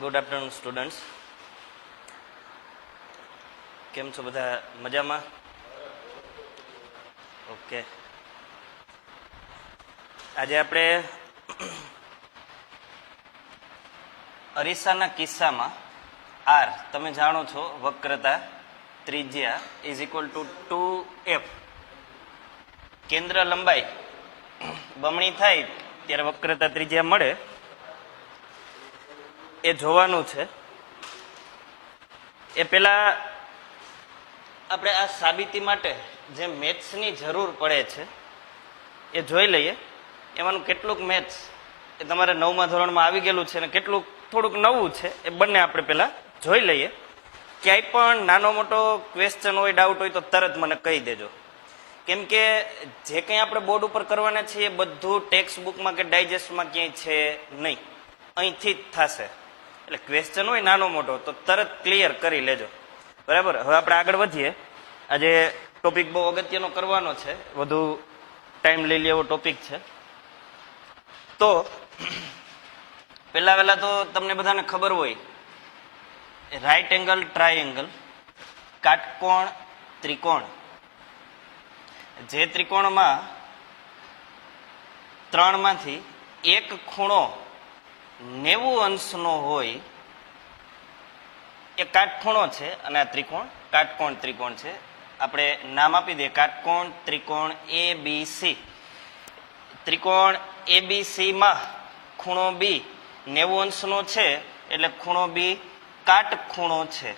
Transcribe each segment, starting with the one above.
Good afternoon students. કેમ છો બધા? મજામાં? ઓકે. આજે આપણે અરીસાના કિસ્સામાં આર, તમે જાણો છો વક્રતા ત્રિજ્યા ઇઝ ઇક્વલ ટુ 2f. કેન્દ્ર લંબાઈ બમણી થાય ત્યારે વક્રતા ત્રિજ્યા મળે એ જોવાનું છે. એ પહેલા આપણે આ સાબિતી માટે જે મેથ્સની જરૂર પડે છે એ જોઈ લઈએ. એમાંનું કેટલુંક મેથ્સ એ તમારે 9મા ધોરણમાં આવી ગયેલું છે અને કેટલુંક થોડુંક નવું છે એ બંને આપણે પહેલા જોઈ લઈએ. ક્યાંય પણ નાનો મોટો ક્વેશ્ચન હોય, ડાઉટ હોય તો તરત મને કહી દેજો. કેમ કે જે કંઈ આપણે બોર્ડ ઉપર કરવાના છીએ એ બધું ટેક્સ્ટ બુકમાં કે ડાયજેસ્ટમાં ક્યાંય છે નહીં, અહીંથી જ થશે. એટલે ક્વેશ્ચન હોય નાનો મોટો તો તરત ક્લિયર કરી લેજો, બરાબર? હવે આપણે આગળ વધીએ. આજે ટોપિક બહુ અગત્યનો કરવાનો છે, વધુ ટાઈમ લઈ લે એવો ટોપિક છે. તો પહેલા તો તમને બધાને ખબર હોય રાઈટ એંગલ ટ્રાયેંગલ, કાટકોણ ત્રિકોણ. જે ત્રિકોણમાં 3માંથી એક ખૂણો 90 અંશનો હોય એ કાટખૂણો છે અને આ ત્રિકોણ કાટકોણ ત્રિકોણ છે. આપણે નામ આપી દઈએ કાટકોણ ત્રિકોણ ABC. ત્રિકોણ ABC માં ખૂણો B 90 અંશનો છે એટલે ખૂણો B કાટખૂણો છે.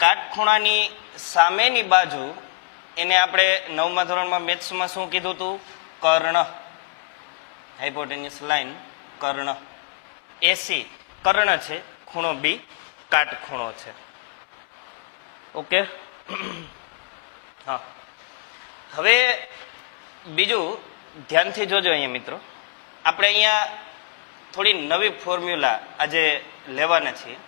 કાટખૂણાની સામેની બાજુ એને આપણે 9મા ધોરણમાં મેથ્સમાં શું કીધું હતું? કર્ણ. હાઇપોટેન્યુસ લાઈન કર્ણ. AC કર્ણ છે, ખૂણો B કાટખૂણો છે. ઓકે. હા, હવે બીજું ધ્યાનથી જોજો અહીંયા મિત્રો. આપણે અહીંયા થોડી નવી ફોર્મ્યુલા આજે લેવાના છીએ.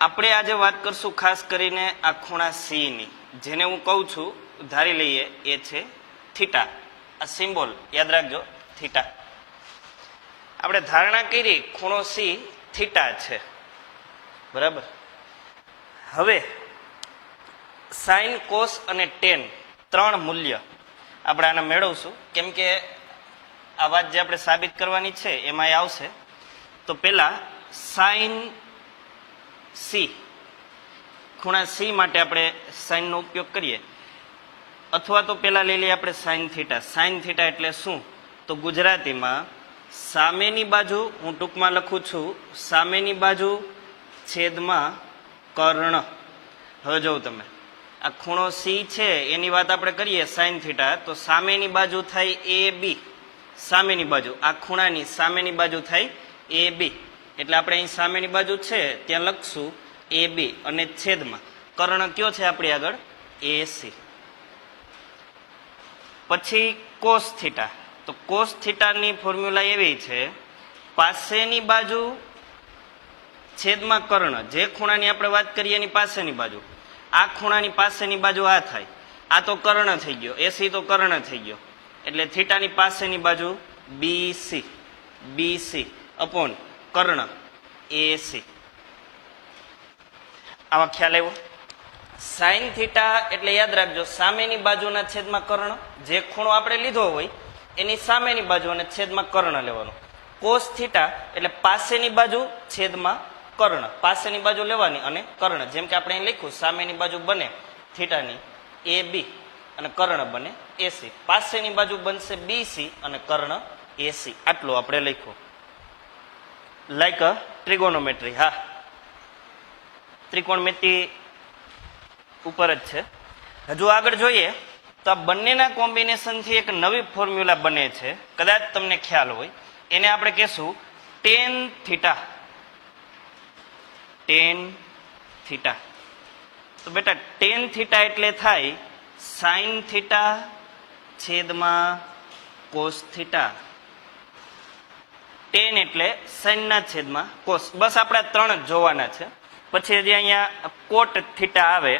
આપણે આજે વાત કરશું ખાસ કરીને આ ખૂણા C ની, જેને હું કહું છું ધારી લઈએ એ છે થીટા. આ સિમ્બોલ યાદ રાખજો, થીટા. આપણે ધારણા કરી ખૂણો C થીટા છે, બરાબર? હવે સાઇન, કોસ અને ટેન 3 મૂલ્ય આપણે આને મેળવશું. કેમ કે આ વાત જે આપણે સાબિત કરવાની છે એમાં આવશે. તો પેલા સાઇન C, ખૂણા C માટે આપણે સાઇનનો ઉપયોગ કરીએ, અથવા તો પેલા લઈ લઈએ આપણે સાઇન થીટા. સાઇન થીટા એટલે શું? તો ગુજરાતીમાં સામેની બાજુ, હું ટૂંકમાં લખું છું સામેની બાજુ છેદમાં કર્ણ. હવે જોઉં તમે આ ખૂણો C છે એની વાત આપણે કરીએ સાઇન થીટા, તો સામેની બાજુ થાય AB. સામેની બાજુ આ ખૂણાની સામેની બાજુ થાય AB. એટલે આપણે અહીં સામેની બાજુ છે ત્યાં લખશું AB અને છેદમાં કર્ણ કયો છે આપણી આગળ? AC. પછી કોસ થીટા. તો કોસ થીટાની ફોર્મ્યુલા એવી છે, પાસેની બાજુ છેદમાં કર્ણ. જે ખૂણાની આપણે વાત કરીએ એની પાસેની બાજુ, આ ખૂણાની પાસેની બાજુ આ થાય. આ તો કર્ણ થઈ ગયો, AC તો કર્ણ થઈ ગયો. એટલે થીટાની પાસેની બાજુ BC અપોન કર્ણ AC. આમાં ખ્યાલ આવ્યો? સાઇન થીટા એટલે યાદ રાખજો સામેની બાજુના છેદમાં કર્ણ. જે ખૂણો આપણે લીધો હોય એની સામેની બાજુ અને છેદમાં કર્ણ લેવાનો. કોસ થીટા એટલે પાસેની બાજુ છેદમાં કર્ણ. પાસેની બાજુ લેવાની અને કર્ણ. જેમ કે આપણે અહીં લખ્યું સામેની બાજુ બને થીટાની AB અને કર્ણ બને AC. પાસેની બાજુ બનશે BC અને કર્ણ AC. આટલું આપણે લખ્યું. Like a trigonometry. હા, ત્રિકોણમિતિ ઉપર જ છે. હજુ આગળ જોઈએ તો આ બંનેના કોમ્બિનેશનથી એક નવી ફોર્મ્યુલા બને છે, કદાચ તમને ખ્યાલ હોય. એને આપણે કહેશું ટેન થીટા. Ten theta. તો બેટા ટેન થીટા એટલે થાય સાઇન થીટા છેદમાં કોસ થીટા. ટેન એટલે સાઇનના છેદમાં કોસ. બસ આપણે 3 જ જોવાના છે. પછી હજી અહીંયા કોટ થીટા આવે,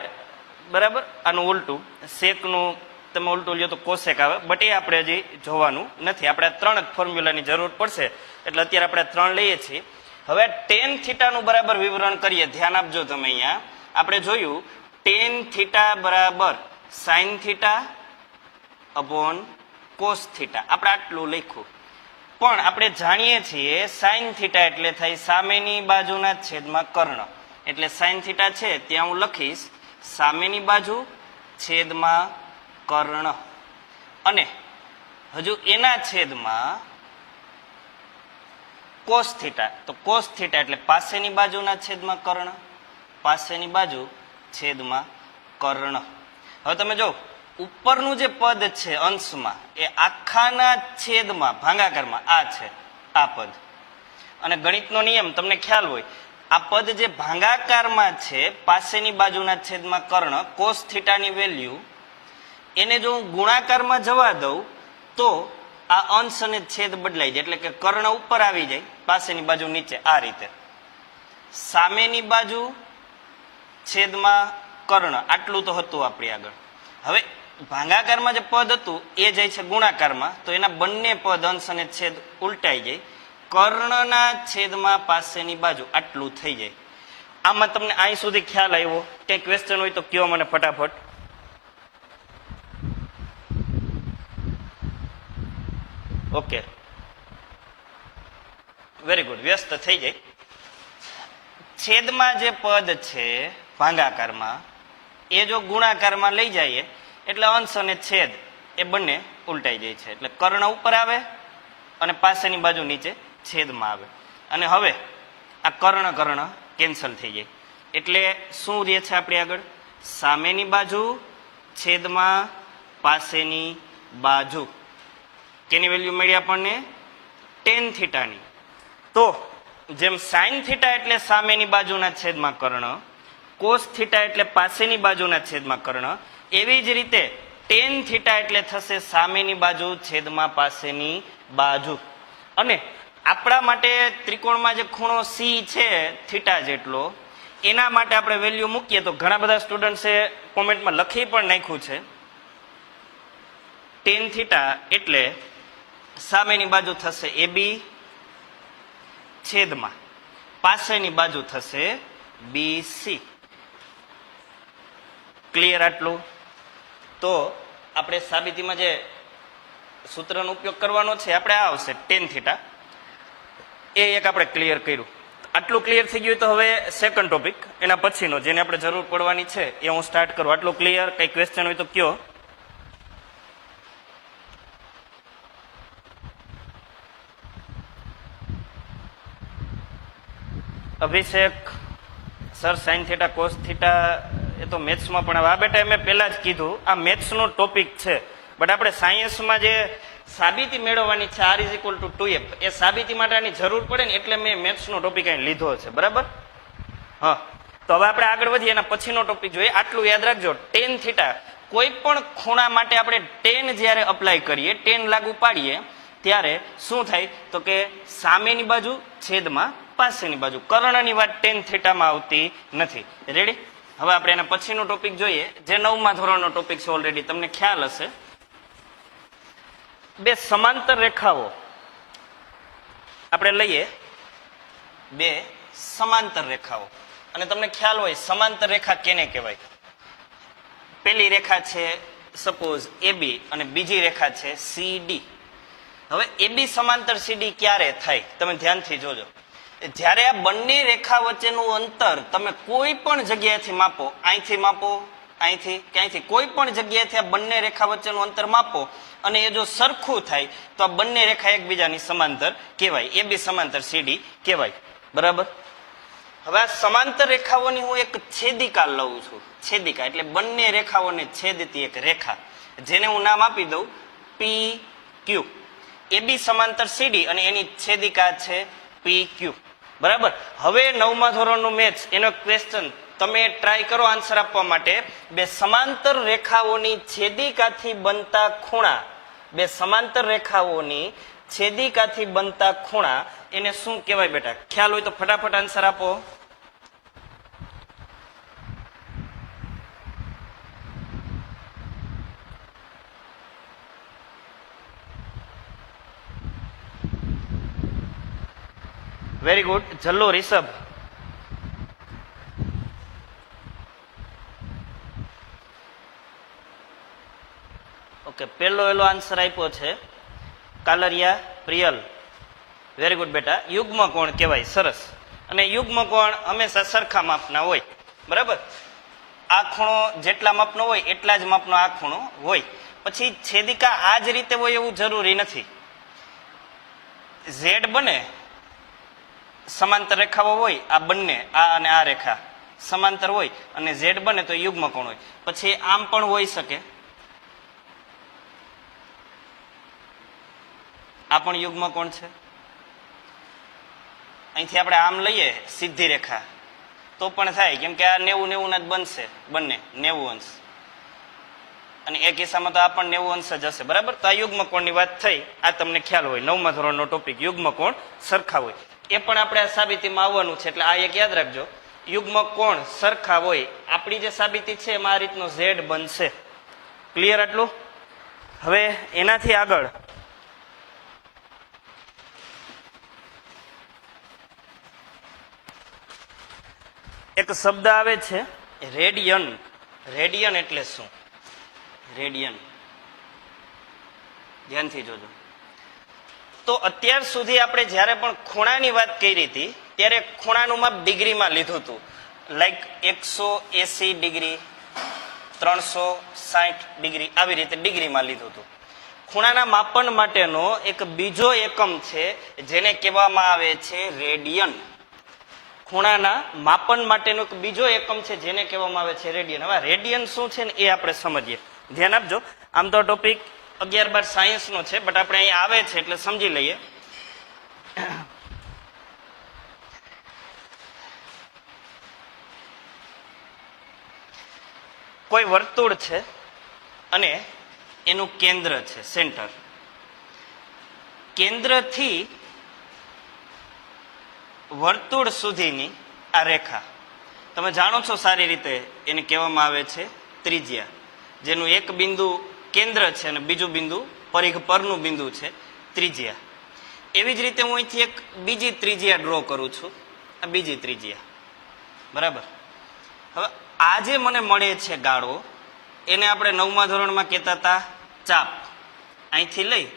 બરાબર? આનું ઉલટું સેકનું તમે ઉલટું લ્યો તો કોસેક આવે, બટ એ આપણે હજી જોવાનું નથી. આપણે 3 જ ફોર્મ્યુલાની જરૂર પડશે એટલે અત્યારે આપણે 3 લઈએ છીએ. હવે ટેન થીટાનું બરાબર વિવરણ કરીએ, ધ્યાન આપજો તમે. અહીંયા આપણે જોયું ટેન થીટા બરાબર sine theta upon cos theta, આપણે આટલું લખ્યું. પણ આપણે જાણીએ છીએ સાઇન થીટા એટલે થાય સામેની બાજુના છેદમાં કર્ણ. એટલે સાઇન થીટા છે ત્યાં હું લખીશ સામેની બાજુ છેદમાં કર્ણ, અને હજુ એના છેદમાં કોસ થીટા. તો કોસ થીટા એટલે પાસેની બાજુના છેદમાં કર્ણ, પાસેની બાજુ છેદમાં કર્ણ. હવે તમે જો ઉપરનું જે પદ છે અંશમાં એ આખાના છેદમાં ભાગાકારમાં આ છે આ પદ. અને ગણિતનો નિયમ તમને ખ્યાલ હોય, આ પદ જે ભાગાકારમાં છે પાસેની બાજુના છેદમાં કર્ણ કોસ થીટાની વેલ્યુ, એને જો હું ગુણાકારમાં જવા દઉં તો આ અંશ અને છેદ બદલાઈ જાય. એટલે કે કર્ણ ઉપર આવી જાય, પાસેની બાજુ નીચે. આ રીતે સામેની બાજુ છેદમાં કર્ણ, આટલું તો હતું આપણી આગળ. હવે ભાગાકારમાં જે પદ હતું એ જાય છે ગુણાકારમાં, તો એના બંને પદ અંશ અને છેદ ઉલટાઈ જાય. કર્ણના છેદમાં પાસેની બાજુ આટલું થઈ જાય. આમાં તમને અહીં સુધી ખ્યાલ આવ્યો? કઈ ક્વેશ્ચન હોય તો કયો મને ફટાફટ. ઓકે, વેરી ગુડ, વ્યસ્ત થઈ જાય. છેદમાં જે પદ છે ભાગાકારમાં એ જો ગુણાકારમાં લઈ જઈએ એટલે અંશ અને છેદ એ બંને ઉલટાઈ જાય છે. એટલે કર્ણ ઉપર આવે અને પાસેની બાજુ નીચે છેદમાં આવે. અને હવે આ કર્ણ કર્ણ કેન્સલ થઈ જાય. એટલે શું રહે છે આપણી આગળ? સામેની બાજુ છેદમાં પાસેની બાજુ. કેની વેલ્યુ મળી આપણને? ટેન થીટાની. તો જેમ સાઇન થીટા એટલે સામેની બાજુના છેદમાં કર્ણ, કોસ થીટા એટલે પાસેની બાજુના છેદમાં કર્ણ, એવી જ રીતે ટેન થીટા એટલે થશે સામેની બાજુ છેદમાં પાસેની બાજુ. અને આપણા માટે ત્રિકોણમાં જે ખૂણો સી છે થીટા જેટલો, એના માટે આપણે વેલ્યુ મૂકીએ તો ઘણા બધા સ્ટુડન્ટ્સે કોમેન્ટમાં લખી પણ નાખ્યું છે ટેન થીટા એટલે સામેની બાજુ થશે AB છેદમાં પાસેની બાજુ થશે BC. ક્લિયર આટલું? તો આપણે સાબિતીમાં જે સૂત્રનો ઉપયોગ કરવાનો છે આપણે આ આવશે ટેન થીટા. એ એક આપણે ક્લિયર કર્યું. આટલું ક્લિયર થઈ ગયું તો હવે સેકન્ડ ટોપિક એના પછીનો જેને આપણે જરૂર પડવાની છે એ હું સ્ટાર્ટ કરું. આટલું ક્લિયર? કઈ ક્વેશ્ચન હોય તો કયો. Abhishek sir sine theta cos theta એ તો મેથ્સમાં પણ આ બેટા મેં પહેલા જ કીધું આ મેથ્સનો ટોપિક છે. બટ આપણે સાયન્સમાં જે સાબિતી મેળવવાની છે R = 2f, એ સાબિતી માટે આની જરૂર પડે ને એટલે મેં મેથ્સનો ટોપિક અહીં લીધો છે. બરાબર? હા, તો હવે આપણે આગળ વધીએ એના પછીનો ટોપિક જોઈએ. આટલું યાદ રાખજો, ટેન થીટા કોઈ પણ ખૂણા માટે આપણે ટેન જ્યારે અપ્લાય કરીએ, ટેન લાગુ પાડીએ ત્યારે શું થાય તો કે સામેની બાજુ છેદમાં પાસેની બાજુ. કર્ણની વાત ટેન થીટામાં આવતી નથી. રેડી? હવે આપણે એના પછીનો ટોપિક જોઈએ જે 9મા ધોરણનો ટોપિક છે. ઓલરેડી તમને ખ્યાલ હશે. બે સમાંતર રેખાઓ આપણે લઈએ, બે સમાંતર રેખાઓ. અને તમને ખ્યાલ હોય સમાંતર રેખા કેને કહેવાય? પેલી રેખા છે સપોઝ AB અને બીજી રેખા છે CD. હવે AB સમાંતર CD ક્યારે થાય તમે ધ્યાનથી જોજો. જ્યારે આ બંને રેખા વચ્ચેનું અંતર તમે કોઈ પણ જગ્યાએથી માપો, અહીંથી માપો, અહીંથી કે અહીંથી, કોઈ પણ જગ્યાએથી આ બંને રેખા વચ્ચેનું અંતર માપો અને એ જો સરખું થાય તો આ બંને રેખા એકબીજાની સમાંતર કહેવાય. AB સમાંતર CD કહેવાય. બરાબર? હવે આ સમાંતર રેખાઓની હું એક છેદિકા લઉં છું. છેદિકા એટલે બંને રેખાઓને છેદતી એક રેખા, જેને હું નામ આપી દઉં PQ. AB સમાંતર CD અને એની છેદિકા છે PQ. બરાબર? હવે 9મા ધોરણનું મેથ્સ એનો ક્વેશ્ચન તમે ટ્રાય કરો આન્સર આપવા માટે. બે સમાંતર રેખાઓની છેદિકાથી બનતા ખૂણા, બે સમાંતર રેખાઓની છેદિકાથી બનતા ખૂણા એને શું કહેવાય બેટા? ખ્યાલ હોય તો ફટાફટ આન્સર આપો. Very good. જલ્લો રિષભ. ઓકે, પહેલો એલો આન્સર આપ્યો છે કાલરિયા પ્રિયલ. વેરી ગુડ બેટા. યુગ્મ કોણ કહેવાય. સરસ. અને યુગ્મ કોણ હંમેશા સરખા માપના હોય. બરાબર. આ ખૂણો જેટલા માપનો હોય એટલા જ માપનો આ ખૂણો હોય. પછી છેદિકા આ જ રીતે હોય એવું જરૂરી નથી. ઝેડ બને સમાંતર રેખાઓ હોય, આ બંને આ અને આ રેખા સમાંતર હોય અને ઝેડ બને તો યુગ્મ કોણ હોય. પછી આમ પણ હોઈ શકે, આ પણ યુગ્મ કોણ છે. અહીંથી આપણે આમ લઈએ સીધી રેખા તો પણ થાય, કેમ કે આ 90-90 ના જ બનશે બંને 90 અંશ, અને એક કિસ્સામાં તો આ પણ 90 અંશ જ હશે. બરાબર. તો આ યુગ્મ કોણની વાત થઈ. આ તમને ખ્યાલ હોય 9મા ધોરણનો ટોપિક, યુગ્મ કોણ સરખા હોય. એ પણ આપણે આ સાબિતીમાં આવવાનું છે, એટલે આ એક યાદ રાખજો. યુગ્મ કોણ સરખા હોય, આપણી જે સાબિતી છે એમાં આ રીતનો ઝેડ બનશે. ક્લિયર આટલું? હવે એનાથી આગળ એક શબ્દ આવે છે રેડિયન. રેડિયન એટલે શું? રેડિયન ધ્યાનથી જોજો. તો અત્યાર સુધી આપણે જ્યારે પણ ખૂણાની વાત કરી હતી ત્યારે ખૂણાનું માપ ડિગ્રીમાં લીધું હતું. લાઈક 180 ડિગ્રી, 360 ડિગ્રી, આવી રીતે ડિગ્રીમાં લીધું હતું. ખૂણાના માપન માટેનો એક બીજો એકમ છે જેને કહેવામાં આવે છે રેડિયન. ખૂણાના માપન માટેનો એક બીજો એકમ છે જેને કહેવામાં આવે છે રેડિયન. હવે રેડિયન શું છે ને એ આપણે સમજીએ. ધ્યાન આપજો. આમ તો ટોપિક 11-12 સાયન્સનો છે, બટ આપણે અહીં આવે છે એટલે સમજી લઈએ. કોઈ વર્તુળ છે અને એનું કેન્દ્ર છે સેન્ટર. કેન્દ્રથી વર્તુળ સુધીની આ રેખા તમે જાણો છો સારી રીતે, એને કહેવામાં આવે છે ત્રિજ્યા, જેનું એક બિંદુ કેન્દ્ર છે અને બીજું બિંદુ પરિઘ પરનું બિંદુ છે, ત્રિજ્યા. એવી જ રીતે હું અહીંથી એક બીજી ત્રિજ્યા ડ્રો કરું છું, આ બીજી ત્રિજ્યા. બરાબર. હવે આ જે મને મળે છે ગાળો, એને આપણે 9મા ધોરણમાં કહેતા હતા ચાપ. અહીંથી લઈ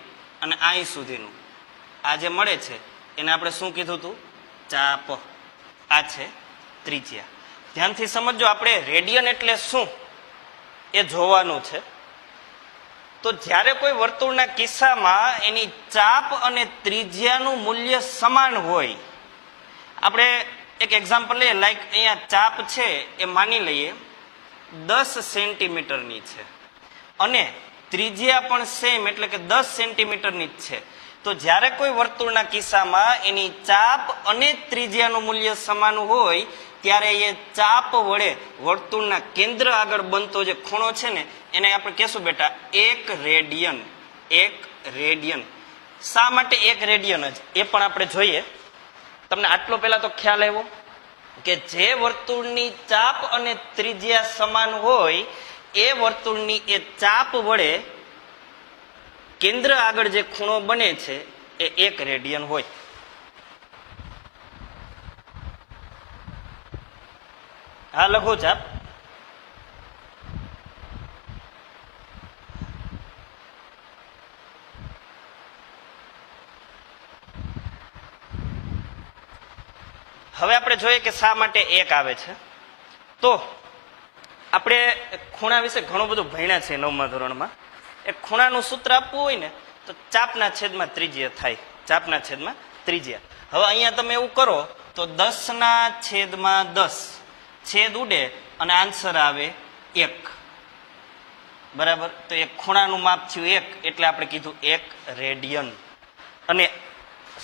અને અહીં સુધીનું આ જે મળે છે એને આપણે શું કીધું હતું? ચાપ. આ છે ત્રિજ્યા. ધ્યાનથી સમજો. આપણે રેડિયન એટલે શું એ જોવાનું છે. તો જ્યારે કોઈ વર્તુળના કિસ્સામાં એની ચાપ અને ત્રિજ્યાનું મૂલ્ય સમાન હોય, આપણે એક એક્ઝામ્પલ લઈએ. લાઈક અહીંયા ચાપ છે એ માની લઈએ 10 સેન્ટીમીટરની છે અને ત્રિજ્યા પણ સેમ એટલે કે 10 સેન્ટીમીટરની જ છે. તો જ્યારે કોઈ વર્તુળના કિસ્સામાં એની ચાપ અને ત્રિજ્યાનું મૂલ્ય સમાન હોય ત્યારે એ ચાપ વડે વર્તુળના કેન્દ્ર આગળ બનતો જે ખૂણો છે ને એને આપણે કહેશું બેટા 1 રેડિયન. 1 રેડિયન. શા માટે 1 રેડિયન જ એ પણ આપણે જોઈએ. તમને આટલો પહેલા તો ખ્યાલ આવ્યો કે જે વર્તુળની ચાપ અને ત્રિજ્યા સમાન હોય એ વર્તુળની એ ચાપ વડે કેન્દ્ર આગળ જે ખૂણો બને છે એ 1 રેડિયન હોય. હા, લખો ચાપ. હવે આપણે જોઈએ કે શા માટે 1 આવે છે. તો આપણે ખૂણા વિશે ઘણું બધું ભણ્યા છે 9મા ધોરણમાં. એક ખૂણાનું સૂત્ર આપવું હોય ને તો ચાપના છેદમાં ત્રિજ્યા થાય. ચાપના છેદમાં ત્રિજ્યા. હવે અહીંયા તમે એવું કરો તો 10/10 છેદ ઉડે અને આન્સર આવે 1. બરાબર. તો એક ખૂણાનું માપ થયું 1 એટલે આપણે કીધું 1 રેડિયન. અને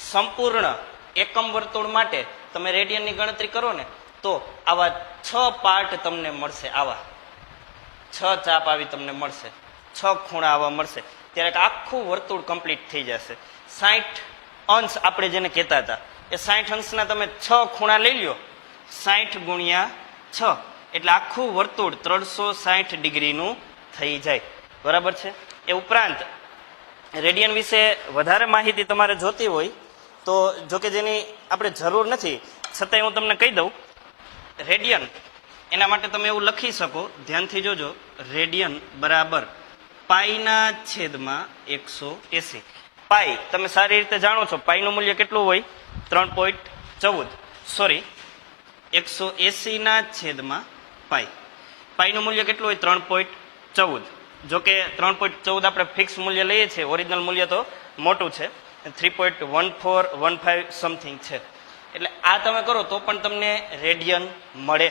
સંપૂર્ણ એકમ વર્તુળ માટે તમે રેડિયનની ગણતરી કરો ને તો આવા 6 પાર્ટ તમને મળશે. આવા 6 ચાપ આવી તમને મળશે, 6 ખૂણા આવા મળશે. ત્યારે આખું વર્તુળ કમ્પ્લીટ થઈ જશે. 60 અંશ આપણે જેને કહેતા હતા એ 60 અંશના તમે 6 ખૂણા લઈ લ્યો. 60 ગુણ્યા 6 એટલે આખું વર્તુળ 360 ડિગ્રીનું થઈ જાય. બરાબર છે. એ ઉપરાંત રેડિયન વિશે વધારે માહિતી તમારે જોતી હોય તો જોકે જેની આપણે જરૂર નથી છતાંય હું તમને કહી દઉં, રેડિયન એના માટે તમે એવું લખી શકો, ધ્યાનથી જોજો, રેડિયન બરાબર પાઈના છેદમાં 180. પાઈ તમે સારી રીતે જાણો છો, પાઈનું મૂલ્ય કેટલું હોય? 3.14, સોરી 180 ના છેદમાં પાઈ. પાઈનું મૂલ્ય કેટલું હોય? 3.14. જોકે 3.14 આપણે ફિક્સ મૂલ્ય લઈએ છીએ, ઓરિજિનલ મૂલ્ય તો મોટું છે, 3.1415 સમથિંગ છે. એટલે આ તમે કરો તો પણ તમને રેડિયન મળે.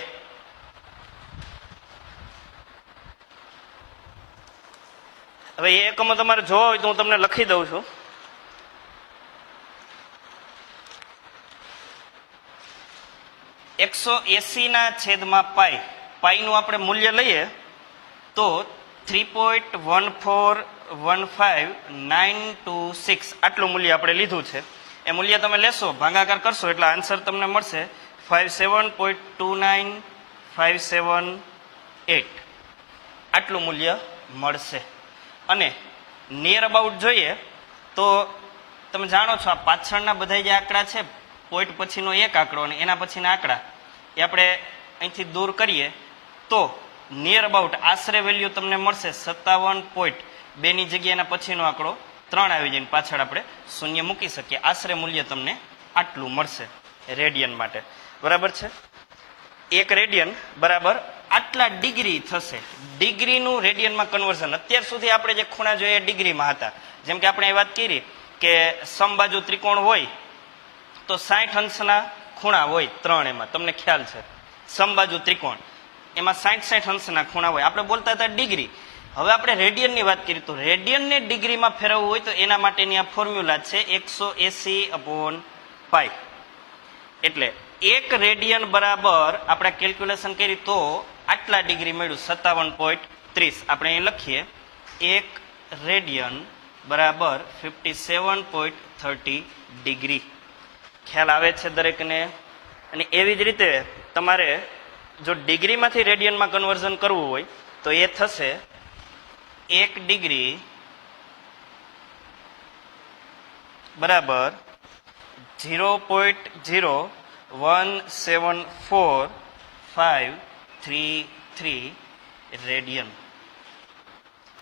હવે એ એકમો તમારે જોવા હોય તો હું તમને લખી દઉં છું. .180 ના છેદમાં પાઈ, પાઈનું આપણે મૂલ્ય લઈએ તો 3.1415926 આટલું મૂલ્ય આપણે લીધું છે. એ મૂલ્ય તમે લેશો, ભાગાકાર કરશો એટલે આન્સર તમને મળશે 57.29578 આટલું મૂલ્ય મળશે. અને નિયર અબાઉટ જોઈએ તો તમે જાણો છો આ પાછળના બધા જે આંકડા છે, પોઈન્ટ પછીનો એક આંકડો અને એના પછીના આંકડા, એ આપણે અહીંથી દૂર કરીએ તો નિયર અબાઉટ આશરે વેલ્યુ તમને મળશે 57.2 ની જગ્યાએ એના પછીનો આંકડો 3 આવી જાય, પાછળ આપણે શૂન્ય મૂકી શકીએ. આશરે મૂલ્ય તમને આટલું મળશે રેડિયન માટે. બરાબર છે? એક રેડિયન બરાબર આટલા ડિગ્રી થશે. ડિગ્રીનું રેડિયનમાં કન્વર્ઝન, અત્યાર સુધી આપણે જે ખૂણા જોઈએ એ ડિગ્રીમાં હતા. જેમ કે આપણે એ વાત કરી કે સમબાજુ ત્રિકોણ હોય તો 60 અંશના ખૂણા હોય 3, એમાં તમને ખ્યાલ છે. સમબાજુ ત્રિકોણ એમાં 60 અંશના ખૂણા હોય, આપણે બોલતા હતા ડિગ્રી. હવે આપણે રેડિયનની વાત કરી તો રેડિયનને ડિગ્રીમાં ફેરવવું હોય તો એના માટેની આ ફોર્મ્યુલા છે 180/π. એટલે એક રેડિયન બરાબર આપણે કેલ્ક્યુલેશન કરી તો આટલા ડિગ્રી મળ્યું 57.30. આપણે અહીં લખીએ, એક રેડિયન બરાબર 57.30 ડિગ્રી. ખ્યાલ આવે છે દરેકને? અને એવી જ રીતે તમારે જો ડિગ્રીમાંથી રેડિયનમાં કન્વર્ઝન કરવું હોય તો એ થશે 1 ડિગ્રી બરાબર 0.0174533 રેડિયન.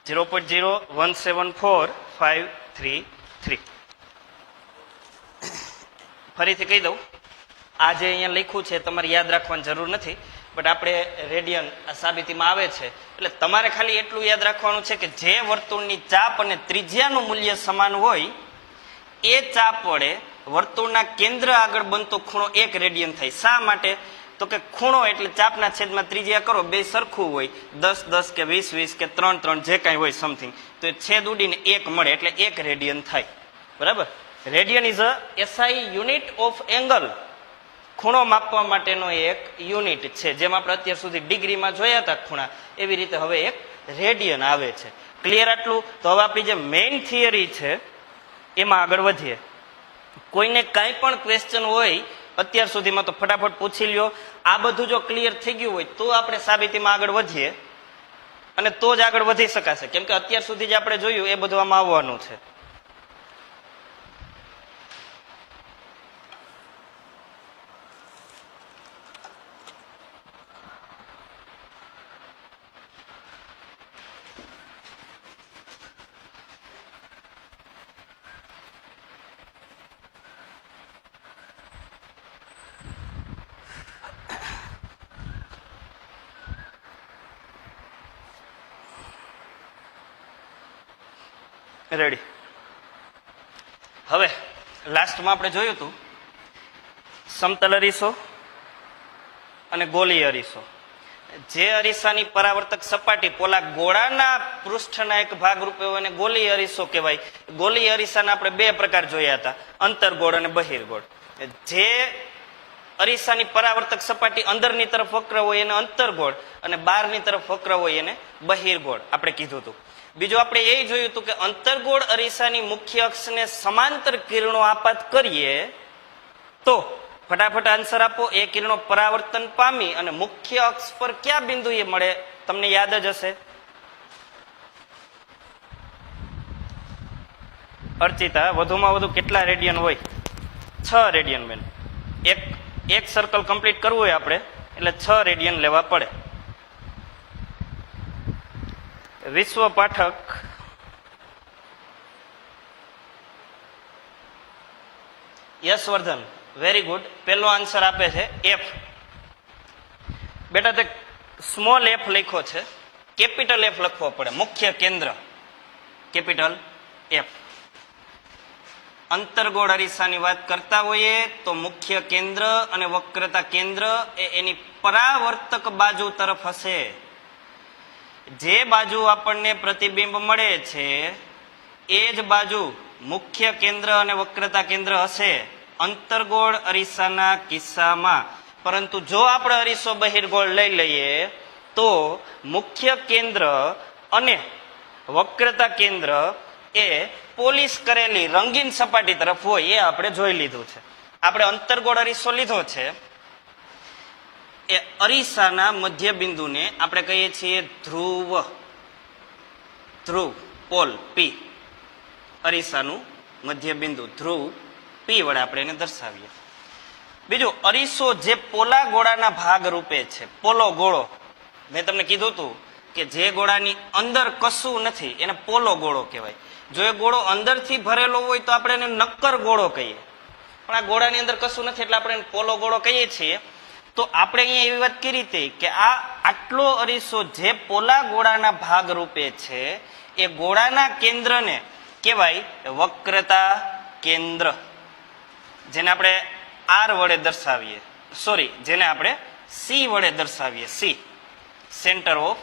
0.0174533. ફરીથી કહી દઉં, આ જે અહીંયા લખ્યું છે તમારે યાદ રાખવાની જરૂર નથી, બટ આપણે રેડિયન આ સાબિતીમાં આવે છે એટલે તમારે ખાલી એટલું યાદ રાખવાનું છે કે જે વર્તુળની ચાપ અને ત્રિજ્યાનું મૂલ્ય સમાન હોય એ ચાપ વડે વર્તુળના કેન્દ્ર આગળ બનતો ખૂણો 1 રેડિયન થાય. શા માટે? તો કે ખૂણો એટલે ચાપના છેદમાં ત્રિજ્યા કરો, બે સરખું હોય, 10 10 કે 20 20 કે 3 3 જે કાંઈ હોય સમથિંગ, તો એ છેદ ઉડીને 1 મળે એટલે 1 રેડિયન થાય. બરાબર? Radian is a SI unit of angle. ખૂણો માપવા માટેનો એક યુનિટ છે. જેમ આપણે અત્યાર સુધી ડિગ્રીમાં જોયા હતા ખૂણા, એવી રીતે હવે એક રેડિયન આવે છે. ક્લિયર આટલું? તો હવે આપણી જે મેઇન થિયરી છે એમાં આગળ વધીએ. કોઈને કાંઈ પણ ક્વેશ્ચન હોય અત્યાર સુધીમાં તો ફટાફટ પૂછી લ્યો. આ બધું જો ક્લિયર થઈ ગયું હોય તો આપણે સાબિતીમાં આગળ વધીએ અને તો જ આગળ વધી શકાશે. કેમ કે અત્યાર સુધી જે આપણે જોયું એ બધું આમાં આવવાનું છે. રેડી. હવે લાસ્ટમાં આપણે જોયું હતું સમતલ અરીસો અને ગોલીય અરીસો. જે અરીસાની પરાવર્તક સપાટી પોલા ગોળાના પૃષ્ઠના એક ભાગ રૂપે હોય એને ગોલીય અરીસો કહેવાય. ગોલીય અરીસાના આપણે 2 પ્રકાર જોયા હતા, અંતર્ગોળ અને બહિર્ગોળ. જે અરીસાની પરાવર્તક સપાટી અંદરની તરફ વક્ર હોય એને અંતર્ગોળ અને બહારની તરફ વક્ર હોય એને બહિર્ગોળ આપણે કીધું હતું. બીજું આપણે એ જોયું હતું કે અંતર્ગોળ અરીસાની મુખ્ય અક્ષને સમાંતર કિરણો આપાત કરીએ તો ફટાફટ આન્સર આપો. એ કિરણો પરાવર્તન પામી અને મુખ્ય અક્ષ પર કયા બિંદુએ મળે તમને યાદ જ હશે. અર્ચિતા, વધુમાં વધુ કેટલા રેડિયન હોય? રેડિયન બેન. એક એક સર્કલ કમ્પ્લીટ કરવું હોય આપણે એટલે 6 રેડિયન લેવા પડે. વિશ્વ પાઠક યશવર્ધન વેરી ગુડ. પહેલો આન્સર આપે છે એફ. બેટા તે સ્મોલ એફ લખ્યો છે, કેપિટલ એફ લખવો પડે. મુખ્ય કેન્દ્ર કેપિટલ એફ. અંતર્ગોળ અરીસાની વાત કરતા હોઈએ તો મુખ્ય કેન્દ્ર અને વક્રતા કેન્દ્ર એ એની પરાવર્તક બાજુ તરફ હશે. જે બાજુ આપણને પ્રતિબિંબ મળે છે એ જ બાજુ મુખ્ય કેન્દ્ર અને વક્રતા કેન્દ્ર હશે અંતર્ગોળ અરીસાના કિસ્સામાં. પરંતુ જો આપણે અરીસો બહિર્ગોળ લઈ લઈએ તો મુખ્ય કેન્દ્ર અને વક્રતા કેન્દ્ર એ પોલિશ કરેલી રંગીન સપાટી તરફ હોય એ આપણે જોઈ લીધું છે. આપણે અંતર્ગોળ અરીસો લીધો છે એ અરીસાના મધ્ય બિંદુને આપણે કહીએ છીએ ધ્રુવ. ધ્રુવ પોલ પી, અરીસાનું મધ્ય બિંદુ ધ્રુવ પી વડે આપણે એને દર્શાવીએ. બીજું, અરીસો જે પોલા ગોળાના ભાગ રૂપે છે. પોલો ગોળો મેં તમને કીધું હતું કે જે ગોળાની અંદર કશું નથી એને પોલો ગોળો કહેવાય. જો એ ગોળો અંદરથી ભરેલો હોય તો આપણે એને નક્કર ગોળો કહીએ, પણ આ ગોળાની અંદર કશું નથી એટલે આપણે પોલો ગોળો કહીએ છીએ. તો આપણે અહીંયા એવી વાત કરી હતી કે આ આટલો અરીસો જે પોલા ગોળાના ભાગ રૂપે છે એ ગોળાના કેન્દ્રને કહેવાય વક્રતા કેન્દ્ર, જેને આપણે આર વડે દર્શાવીએ. સોરી, જેને આપણે સી વડે દર્શાવીએ. સી સેન્ટર ઓફ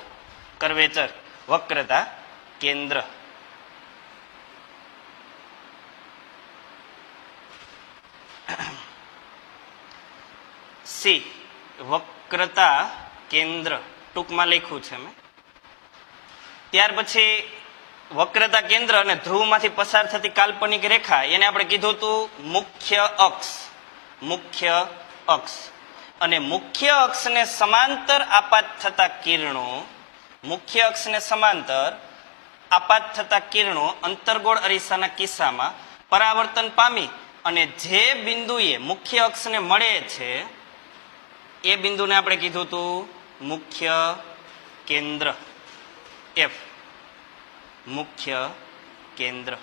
કર્વેચર, વક્રતા કેન્દ્ર. સી વક્રતા કેન્દ્ર ટૂંકમાં લખ્યું છે મેં. ત્યાર પછી વક્રતા કેન્દ્ર અને ધ્રુવમાંથી પસાર થતી કાલ્પનિક રેખા એને આપણે કીધું હતું મુખ્ય અક્ષ. મુખ્ય અક્ષ અને મુખ્ય અક્ષને સમાંતર આપાત થતા કિરણો, મુખ્ય અક્ષને સમાંતર આપાત થતા કિરણો અંતર્ગોળ અરીસાના કિસ્સામાં પરાવર્તન પામી અને જે બિંદુએ મુખ્ય અક્ષને મળે છે એ બિંદુને આપણે કીધું હતું મુખ્ય કેન્દ્ર એફ. મુખ્ય કેન્દ્ર.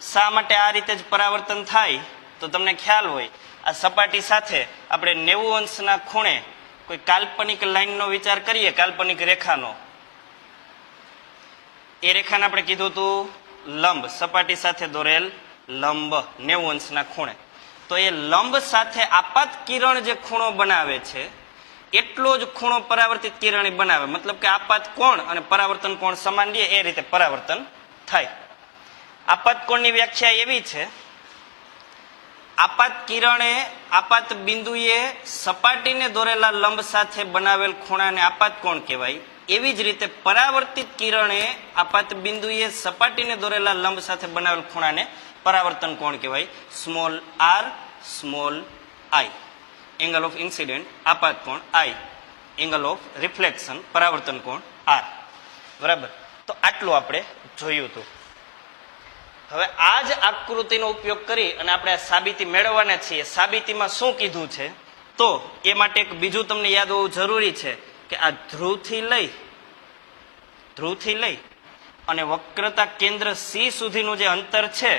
શા માટે આ રીતે જ પરાવર્તન થાય તો તમને ખ્યાલ હોય, આ સપાટી સાથે આપણે 90 અંશના ખૂણે કોઈ કાલ્પનિક લાઈનનો વિચાર કરીએ, કાલ્પનિક રેખાનો. એ રેખાને આપણે કીધું હતું લંબ, સપાટી સાથે દોરેલ લંબ 90 અંશના ખૂણે. તો એ લંબ સાથે આપાત કિરણ જે ખૂણો બનાવે છે એટલો જ ખૂણો પરાવર્તિત કિરણી બનાવે. મતલબ કે આપાત કોણ અને પરાવર્તન કોણ સમાન લે એ રીતે પરાવર્તન થાય. આપાત કોણની વ્યાખ્યા એવી છે, આપાત કિરણે આપાત બિંદુએ સપાટીને દોરેલા લંબ સાથે બનાવેલ ખૂણાને આપાત કોણ કહેવાય. એવી જ રીતે પરાવર્તિત કિરણે આપાત બિંદુએ સપાટીને દોરેલા લંબ સાથે બનાવેલ ખૂણાને પરાવર્તન કોણ કહેવાય. Small R small I. Angle of incident આપાત કોણ આઈ, એંગલ ઓફ રિફ્લેક્શન પરાવર્તન કોણ આર. બરાબર. તો આટલું આપણે જોયું હતું. હવે આ જ આકૃતિનો ઉપયોગ કરી અને આપણે આ સાબિતી મેળવવાના છીએ. સાબિતીમાં શું કીધું છે તો એ માટે એક બીજું તમને યાદ હોવું જરૂરી છે કે આ ધ્રુવથી લઈ અને વક્રતા કેન્દ્ર સી સુધીનું જે અંતર છે,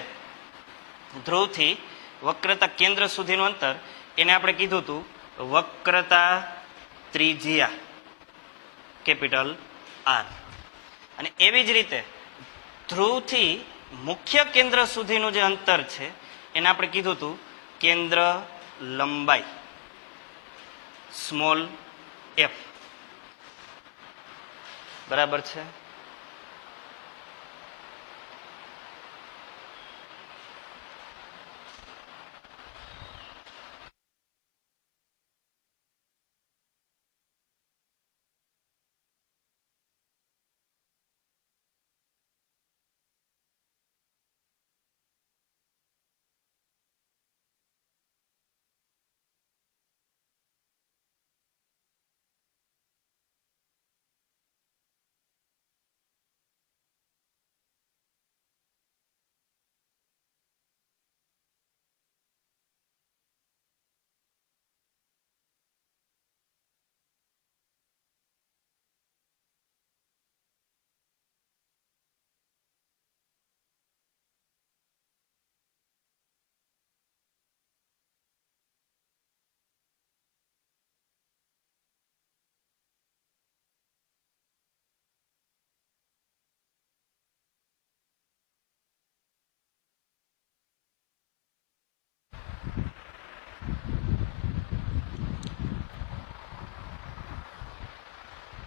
ધ્રુવથી વક્રતા કેન્દ્ર સુધીનું અંતર, એને આપણે કીધું હતું વક્રતા ત્રિજ્યા કેપિટલ આર. અને એવી જ રીતે ધ્રુવથી મુખ્ય કેન્દ્ર સુધીનું જે અંતર છે એને આપણે કીધું હતું કેન્દ્ર લંબાઈ સ્મોલ એફ. બરાબર છે.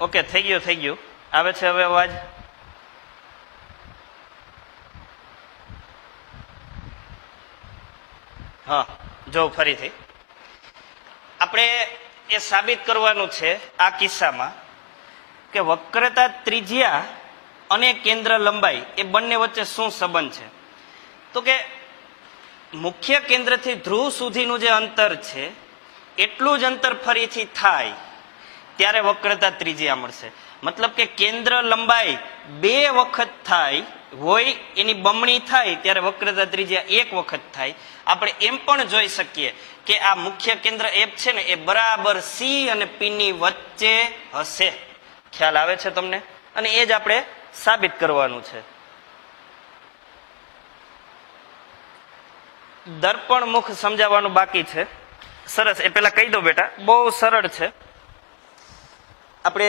ઓકે, થઈ ગયું. આવે છે હવે અવાજ? હા, જો ફરીથી આપણે એ સાબિત કરવાનું છે આ કિસ્સામાં કે વક્રતા ત્રિજ્યા અને કેન્દ્ર લંબાઈ એ બંને વચ્ચે શું સંબંધ છે. તો કે મુખ્ય કેન્દ્રથી ધ્રુવ સુધીનું જે અંતર છે એટલું જ અંતર ફરીથી થાય ત્યારે વક્રતા ત્રિજ્યા મળશે. મતલબ કે કેન્દ્ર લંબાઈ 2 વખત થાય હોય એની બમણી થાય ત્યારે વક્રતા ત્રિજ્યા 1 વખત થાય. આપણે એમ પણ જોઈ શકીએ કે આ મુખ્ય કેન્દ્ર એફ છે ને એ બરાબર સી અને પી ની વચ્ચે હશે. ખ્યાલ આવે છે તમને? અને એ જ આપણે સાબિત કરવાનું છે. દર્પણ મુખ સમજાવવાનું બાકી છે. સરસ, એ પેલા કહી દો બેટા, બહુ સરળ છે. આપણે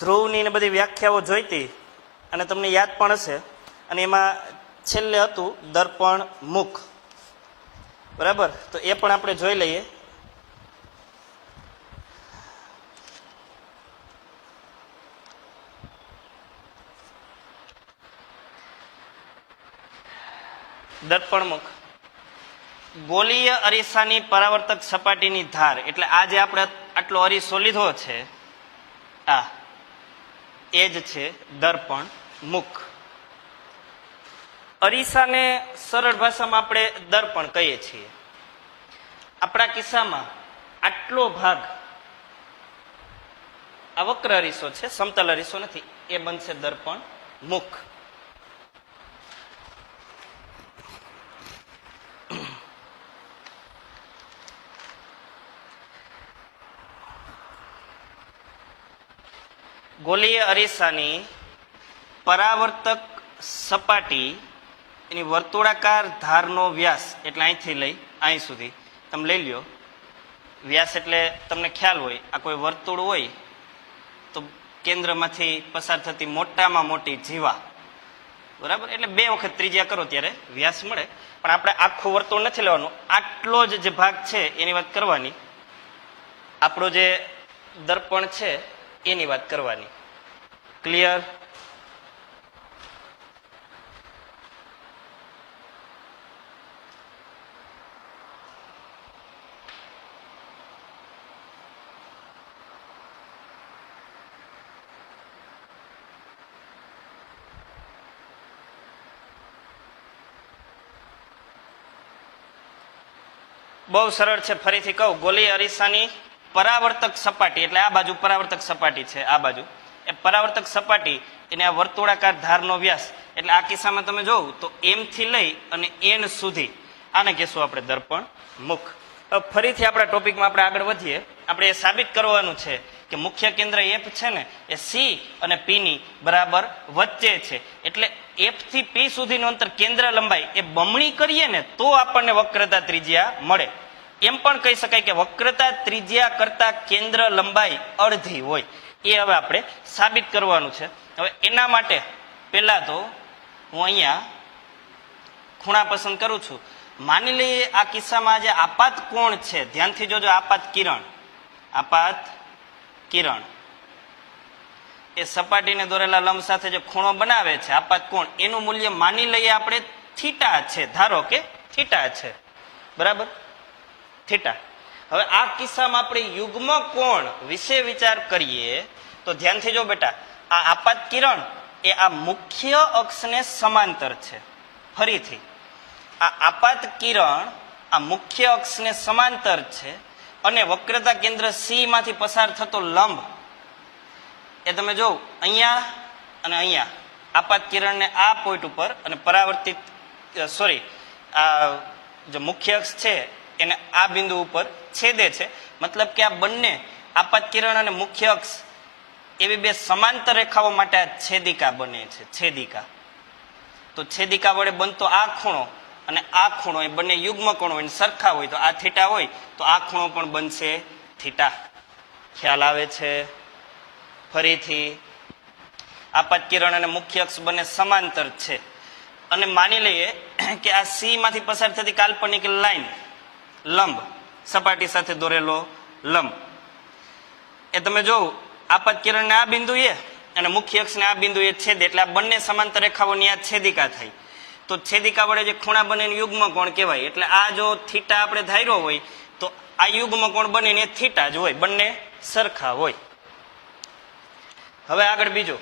ધ્રુવની ને બધી વ્યાખ્યાઓ જોઈતી અને તમને યાદ પણ હશે, અને એમાં છેલ્લે હતું દર્પણ મુખ, બરાબર? તો એ પણ આપણે જોઈ લઈએ. દર્પણ મુખ ગોલીય અરીસાની પરાવર્તક સપાટીની ધાર, એટલે આ જે આપણે આટલો અરીસો લીધો છે આ એ જ છે દર્પણ મુખ. અરીસાને સરળ ભાષામાં આપણે દર્પણ કહીએ છીએ. આપણા કિસ્સામાં આટલો ભાગ આ વક્ર અરીસો છે, સમતલ અરીસો નથી, એ બનશે દર્પણ મુખ. ગોલીય અરીસાની પરાવર્તક સપાટી એની વર્તુળાકાર ધારનો વ્યાસ, એટલે અહીંથી લઈ અહીં સુધી તમે લઈ લ્યો. વ્યાસ એટલે તમને ખ્યાલ હોય, આ કોઈ વર્તુળ હોય તો કેન્દ્રમાંથી પસાર થતી મોટામાં મોટી જીવા, બરાબર? એટલે 2 વખત ત્રિજ્યા કરો ત્યારે વ્યાસ મળે. પણ આપણે આખું વર્તુળ નથી લેવાનું, આટલો જ જે ભાગ છે એની વાત કરવાની. આપણો જે દર્પણ છે એની વાત કરવાની. ક્લિયર? બહુ સરળ છે. ફરીથી કહું, ગોલીય અરીસાની પરાવર્તક સપાટી, એટલે આ બાજુ પરાવર્તક સપાટી છે, આ બાજુ એ પરાવર્તક સપાટી, એને આ વર્તુળાકાર ધારનો વ્યાસ, એટલે આ કિસ્સામાં તમે જોવું તો એમ થી લઈ અને એન સુધી, આને કહેશું આપણે દર્પણ મુખ. ફરીથી આપણા ટોપિકમાં આપણે આગળ વધીએ. આપણે એ સાબિત કરવાનું છે કે મુખ્ય કેન્દ્ર એફ છે ને એ સી અને પી ની બરાબર વચ્ચે છે. એટલે એફ થી પી સુધીનું અંતર કેન્દ્ર લંબાઈ એ બમણી કરીએ ને તો આપણને વક્રતા ત્રિજ્યા મળે. એમ પણ કહી શકાય કે વક્રતા ત્રિજ્યા કરતા કેન્દ્ર લંબાઈ અડધી હોય. એ હવે આપણે સાબિત કરવાનું છે. હવે એના માટે પહેલા તો હું અહીંયા ખૂણા પસંદ કરું છું. માની લઈએ આ કિસ્સામાં જે આપાત કોણ છે, ધ્યાનથી જોજો, આપાત કિરણ એ સપાટીને દોરેલા લંબ સાથે જે ખૂણો બનાવે છે, આપાત કોણ, એનું મૂલ્ય માની લઈએ આપણે થીટા છે. ધારો કે થીટા છે, બરાબર? થીટા. હવે આ કિસ્સામાં આપણે યુગ્મ કોણ વિશે વિચાર કરીએ તો ધ્યાનથી જો બેટા, આ આપાત કિરણ એ આ મુખ્ય અક્ષને સમાંતર છે. ફરીથી, આ આપાત કિરણ આ મુખ્ય અક્ષને સમાંતર છે અને વક્રતા કેન્દ્ર સી માંથી પસાર થતો લંબ એ તમે જો અહીંયા અને અહીંયા આપાત કિરણને આ પોઈન્ટ ઉપર અને પરાવર્તિત આ જે મુખ્ય અક્ષ છે એને આ બિંદુ ઉપર છેદે છે. મતલબ કે આ બંને આપાત કિરણ અને મુખ્ય અક્ષ એવી 2 સમાંતર રેખાઓ માટે આ છેદિકા બને છે. છેદિકા. તો છેદિકા વડે બનતો આ ખૂણો અને આ ખૂણો એ બંને યુગ્મ કોણ હોય, સરખા હોય, તો આ થીટા હોય તો આ ખૂણો પણ બનશે થીટા. ખ્યાલ આવે છે? ફરીથી, આપાત કિરણ અને મુખ્ય અક્ષ બંને સમાંતર છે અને માની લઈએ કે આ સી માંથી પસાર થતી કાલ્પનિક લાઈન, લંબ, સપાટી સાથે દોરેલો લંબ, એ તમે જોવો આપાત કિરણને આ બિંદુ એ અને મુખ્ય અક્ષને આ બિંદુ એ છેદે એટલે આ બંને સમાંતર રેખાઓની આ છેદિકા થઈ. તો છેદિકા વડે જે ખૂણા બને યુગ્મ કોણ કહેવાય. એટલે આ જો થીટા આપણે ધાર્યો હોય તો આ યુગ્મ કોણ બને ને થીટા જ હોય, બંને સરખા હોય. હવે આગળ બીજું,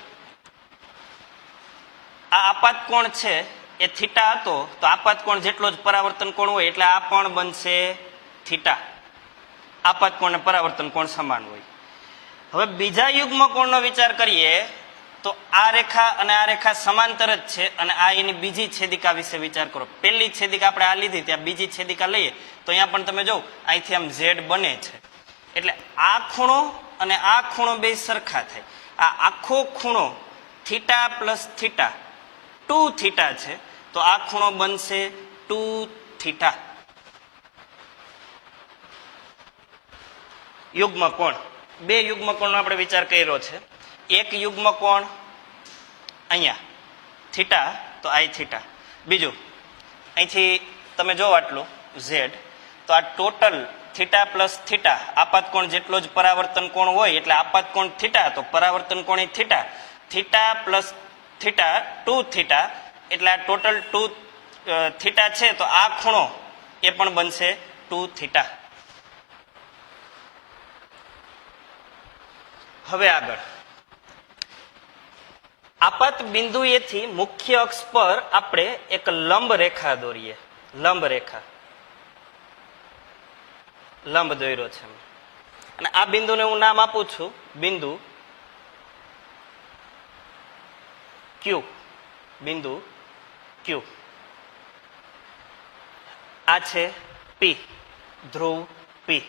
આ આપાત કોણ છે એ થીટા હતો તો આપાત કોણ જેટલો જ પરાવર્તન કોણ હોય એટલે આ પણ બનશે થીટા. આપાત કોણ અને પરાવર્તન કોણ સમાન હોય. હવે બીજા યુગ્મ કોણનો વિચાર કરીએ તો આ રેખા અને આ રેખા સમાંતર જ છે અને આ એની બીજી છેદિકા વિશે વિચાર કરો. પહેલી છેદિકા આપણે આ લીધી, ત્યાં બીજી છેદિકા લઈએ તો અહીંયા પણ તમે જો અહીંથી આમ ઝેડ બને છે. એટલે આ ખૂણો અને આ ખૂણો બે સરખા થાય. આ આખો ખૂણો થીટા પ્લસ થીટા 2 થીટા છે તો આ ખૂણો બનશે 2 થીટા. યુગ્મ કોણ, બે યુગ્મ કોણનો આપણે વિચાર કર્યો છે. એક યુગ્મ કોણ અહીંયા થીટા તો આ થીટા. બીજું અહીંથી તમે જો આટલું ઝેડ તો આ ટોટલ થીટા પ્લસ થીટા આપાત કોણ જેટલો જ પરાવર્તન કોણ હોય એટલે આપાત કોણ થીટા તો પરાવર્તન કોણ theta. Theta plus theta 2 theta એટલે આ ટોટલ 2 થીટા છે તો આ ખૂણો એ પણ બનશે 2 થીટા. હવે આગળ આપાત બિંદુ એથી મુખ્ય અક્ષ પર આપણે એક લંબ રેખા દોરીએ. લંબ રેખા, લંબ દોર્યો છે અને આ બિંદુને હું નામ આપું છું બિંદુ ક્યુ. બિંદુ ક્યુ. આ છે પી, ધ્રુવ પી.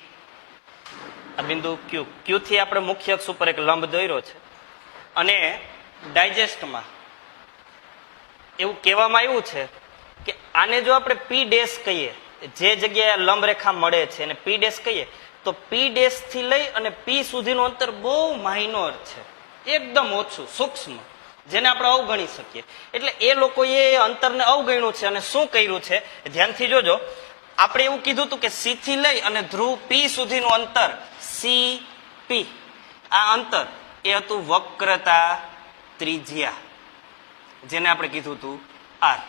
આ બિંદુ ક્યુ. ક્યુ થી આપણે મુખ્ય અક્ષ ઉપર એક લંબ દોર્યો છે અને ડાયજેસ્ટમાં એવું કહેવામાં આવ્યું છે કે આને જો આપણે પી ડેશ કહીએ, જે જગ્યાએ લંબ રેખા મળે છે અને પી ડેશ કહીએ તો પી ડેશ થી લઈ અને પી સુધીનું અંતર બહુ માઇનોર છે, એકદમ ઓછું સૂક્ષ્મ, જેને આપણે અવગણી શકીએ. એટલે એ લોકોએ અંતરને અવગણ્યું છે અને શું કર્યું છે ધ્યાનથી જોજો. આપણે એવું કીધું હતું કે સી થી લઈ અને ધ્રુવ પી સુધીનું અંતર સી પી, આ અંતર એ હતું વક્રતા ત્રિજ્યા, જેને આપણે કીધું હતું આર.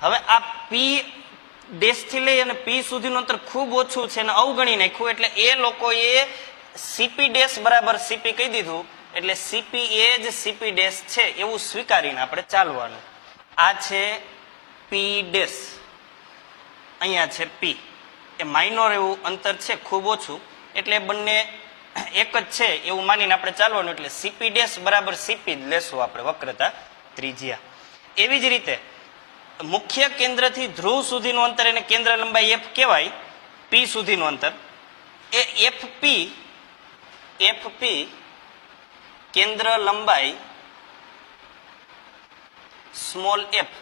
હવે આ પી ડેશ થી લઈ અને પી સુધીનું અંતર ખૂબ ઓછું છે અને અવગણી નાખ્યું એટલે એ લોકોએ સીપી ડેશ બરાબર સીપી કહી દીધું. એટલે સીપી એ જ સીપી ડેશ છે એવું સ્વીકારીને આપણે ચાલવાનું. આ છે પી ડેશ, અહીંયા છે પી. એ માઇનોર એવું અંતર છે, ખૂબ ઓછું, એટલે બંને એક જ છે એવું માનીને આપણે ચાલવાનું. એટલે સીપી ડેશ બરાબર સીપી જ લેશું આપણે, વક્રતા ત્રિજ્યા. એવી જ રીતે મુખ્ય કેન્દ્રથી ધ્રુવ સુધીનું અંતર એને કેન્દ્ર લંબાઈ એફ કહેવાય. પી સુધીનું અંતર એ એફપી કેન્દ્ર લંબાઈ સ્મોલ એફ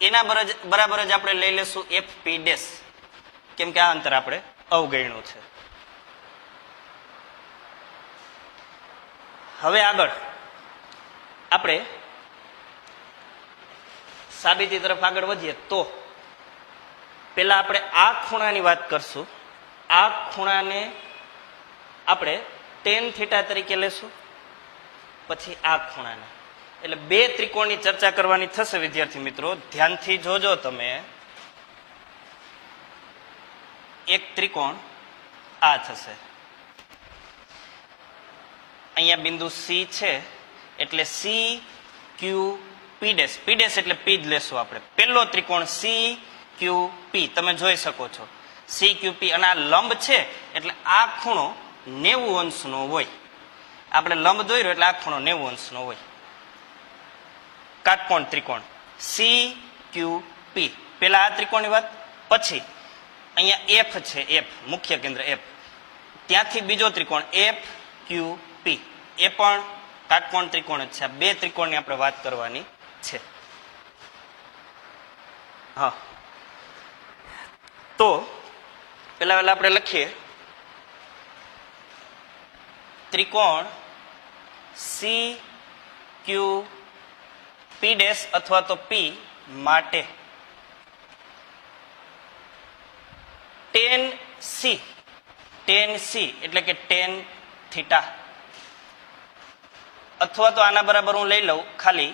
એના બરાબર જ આપણે લઈ લેશું એફપી ડેશ, કેમ કે આ અંતર આપણે અવગણ્યું છે. હવે આગળ આપણે સાબિતી તરફ આગળ વધીએ તો પેલા આપણે આ ખૂણાની વાત કરશું. આ ખૂણાને આપણે tan થીટા તરીકે લેશું, પછી આ ખૂણાને. એટલે બે ત્રિકોણની ચર્ચા કરવાની થશે વિદ્યાર્થી મિત્રો, ધ્યાનથી જોજો તમે. એક ત્રિકોણ આ થશે, અહીંયા બિંદુ સી છે એટલે સી ક્યુ પી ડેશ. પી ડેશ એટલે પી જ લેશું આપણે. પહેલો ત્રિકોણ સી ક્યુ પી તમે જોઈ શકો છો, સી ક્યુ પી. અને આ લંબ છે એટલે આ ખૂણો 90 અંશનો હોય. આપણે લંબ દોર્યો એટલે આ ખૂણો 90 અંશનો હોય. કાટકોણ ત્રિકોણ સી ક્યુ પી. પેલા આ ત્રિકોણની વાત, પછી અહીંયા એફ છે, એફ મુખ્ય કેન્દ્ર એફ, ત્યાંથી બીજો ત્રિકોણ એફ ક્યુ પી. એ પણ કાટકોણ ત્રિકોણ જ છે. આ બે ત્રિકોણની આપણે વાત કરવાની છે. હા, તો પેલા આપણે લખીએ ત્રિકોણ સી ક્યુ પી ડેશ અથવા તો પી માટે tan c એટલે કે tan થીટા અથવા તો આના બરાબર હું લઈ લઉં ખાલી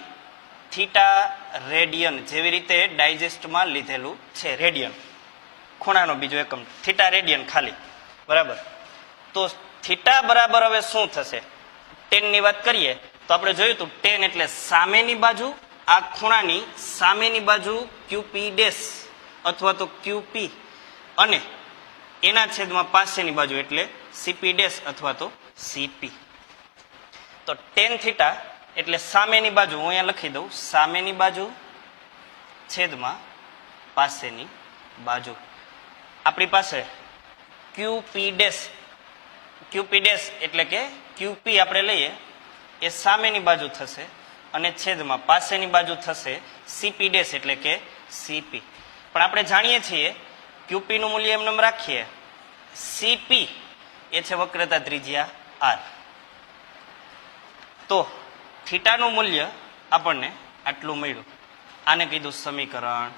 થીટા રેડિયન, જેવી રીતે ડાયજેસ્ટમાં લીધેલું છે રેડિયન, ખૂણાનો બીજો એકમ થીટા રેડિયન ખાલી, બરાબર. તો થીટા બરાબર હવે શું થશે, ટેનની વાત કરીએ તો આપણે જોયું હતું ટેન એટલે સામેની બાજુ, આ ખૂણાની સામેની બાજુ ક્યુપી ડેશ અથવા તો ક્યુપી, અને એના છેદમાં પાસેની બાજુ એટલે સીપી ડેશ અથવા તો સીપી. તો ટેન થીટા એટલે સામેની બાજુ, હું અહીંયા લખી દઉં, સામેની બાજુ છેદમાં પાસેની બાજુ. આપણી પાસે ક્યુપી ડેશ, ક્યુપી ડેશ એટલે કે ક્યુપી આપણે લઈએ એ સામેની બાજુ થશે અને છેદમાં પાસેની બાજુ થશે સીપી ડેશ એટલે કે સીપી. પણ આપણે જાણીએ છીએ ક્યુપી નું મૂલ્ય એમને રાખીએ, સીપી એ છે વક્રતા ત્રિજ્યા આર. તો થીટાનું મૂલ્ય આપણને આટલું મળ્યું, આને કીધું સમીકરણ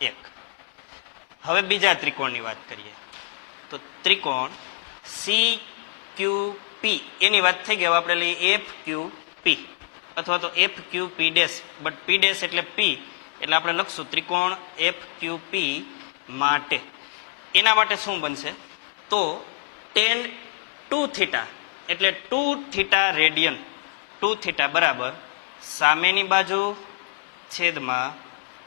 1. હવે બીજા ત્રિકોણની વાત કરીએ તો ત્રિકોણ સી ક્યુ પી એની વાત થઈ ગઈ. હવે આપણે લઈએ એફ ક્યુ પી અથવા તો F Q P dash, but P dash એટલે પી એટલે આપણે લખશું ત્રિકોણ એફ ક્યુ પી માટે. એના માટે શું બનશે તો ટેન ટુ થીટા એટલે two theta radian, two theta બરાબર સામેની બાજુ છેદમાં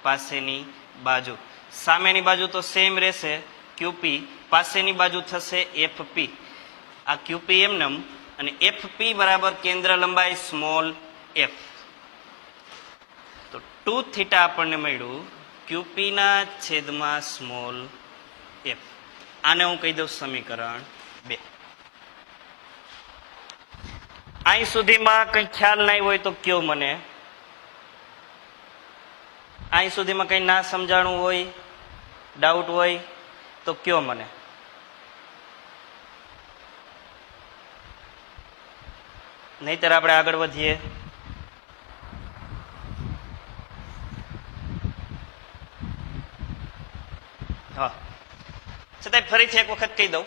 પાસેની બાજુ. સામેની બાજુ તો સેમ રહેશે ક્યુપી, પાસેની બાજુ થશે એફપી. આ ક્યુપી એમનેમ અને એફપી બરાબર કેન્દ્ર લંબાઈ સ્મોલ એફ. તો ટુ થીટા આપણને મળ્યું ક્યુપીના છેદમાં સ્મોલ એફ. આને હું કહી દઉં સમીકરણ 2. અહીં સુધીમાં કંઈ ખ્યાલ નહીં હોય તો કયો મને, અહીં સુધીમાં કંઈ ના સમજાણું હોય, ડાઉટ હોય તો કયો મને. નહીતર આપણે આગળ વધીએ. હા, છતાંય ફરીથી એક વખત કહી દઉં,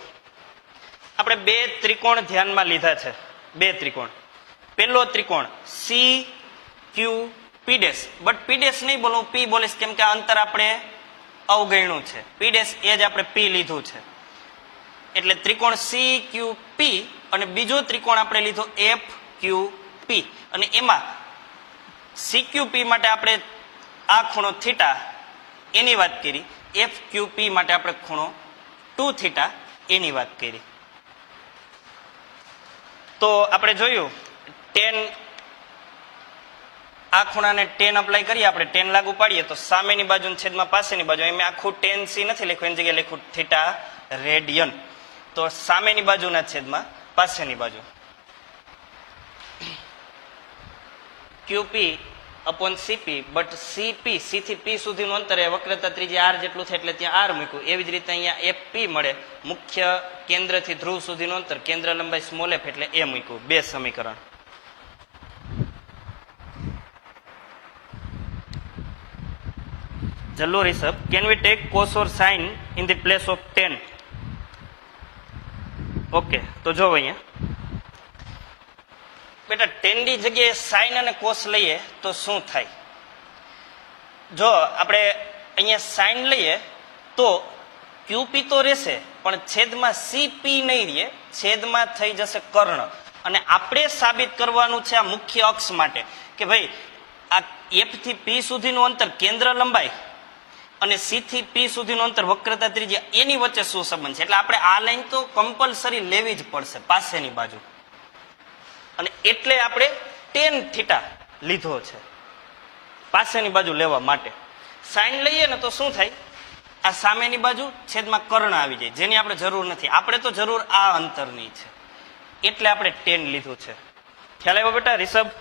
આપણે બે ત્રિકોણ ધ્યાનમાં લીધા છે, બે ત્રિકોણ. પહેલો ત્રિકોણ C Q P dash, but P dash નહીં બોલું, પી બોલીશ કેમ કે આ અંતર આપણે અવગણ્યું છે. પી ડેશ એ જ આપણે પી લીધું છે એટલે ત્રિકોણ સી ક્યુ પી. અને બીજો ત્રિકોણ આપણે લીધો એફ ક્યુ પી અને એમાં સી ક્યુ પી માટે આપણે આ ખૂણો થીટા એની વાત કરી, એફ ક્યુ પી માટે આપણે ખૂણો ટુ થીટા એની વાત કરી. તો આપણે જોયું ટેન, આ ખૂણાને ટેન અપ્લાય કરીએ આપણે, ટેન લાગુ પાડીએ તો સામેની બાજુ છેદમાં પાસેની બાજુ, એમ આખું ટેન સી નથી લખ્યું, એની જગ્યાએ લખ્યું થીટા રેડિયન. તો સામેની બાજુના છેદમાં પાસેની બાજુ ક્યુપી upon CP, but CP C થી પી સુધીનું અંતર એ વક્રતા ત્રિજ્યા આર જેટલું થાય એટલે ત્યાં આર મૂક્યું. એવી જ રીતે અહીંયા એફ પી મળે, મુખ્ય કેન્દ્રથી ધ્રુવ સુધીનું અંતર, કેન્દ્ર લંબાઈ સ્મોલ એફ એટલે એ મૂક્યું. બે સમીકરણ. ચલો Rishabh, can we take cos or sin in the place of tan? Okay, તો જો અહીંયા બેટા tan ની જગ્યાએ sin અને cos લઈએ તો શું થાય. જો આપણે અહીંયા sin લઈએ તો QP તો રહેશે પણ છેદમાં CP નહીં રહે, છેદમાં થઈ જશે કર્ણ. અને આપણે સાબિત કરવાનું છે આ મુખ્ય અક્ષ માટે કે ભાઈ આ F થી P સુધીનું અંતર કેન્દ્ર લંબાઈ અને સી થી પી સુધીનું અંતર વક્રતા ત્રિજ્યા એની વચ્ચે શું સંબંધ છે. એટલે આપણે આ લાઈન તો કમ્પલસરી લેવી જ પડશે પાસેની બાજુ, અને એટલે આપણે ટેન થીટા લીધો છે પાસેની બાજુ લેવા માટે. સાઈન લઈએ ને તો શું થાય, આ સામેની બાજુ છેદમાં કર્ણ આવી જાય જેની આપણે જરૂર નથી. આપણે તો જરૂર આ અંતરની છે એટલે આપણે ટેન લીધું છે. ખ્યાલ આવ્યો બેટા રિષભ?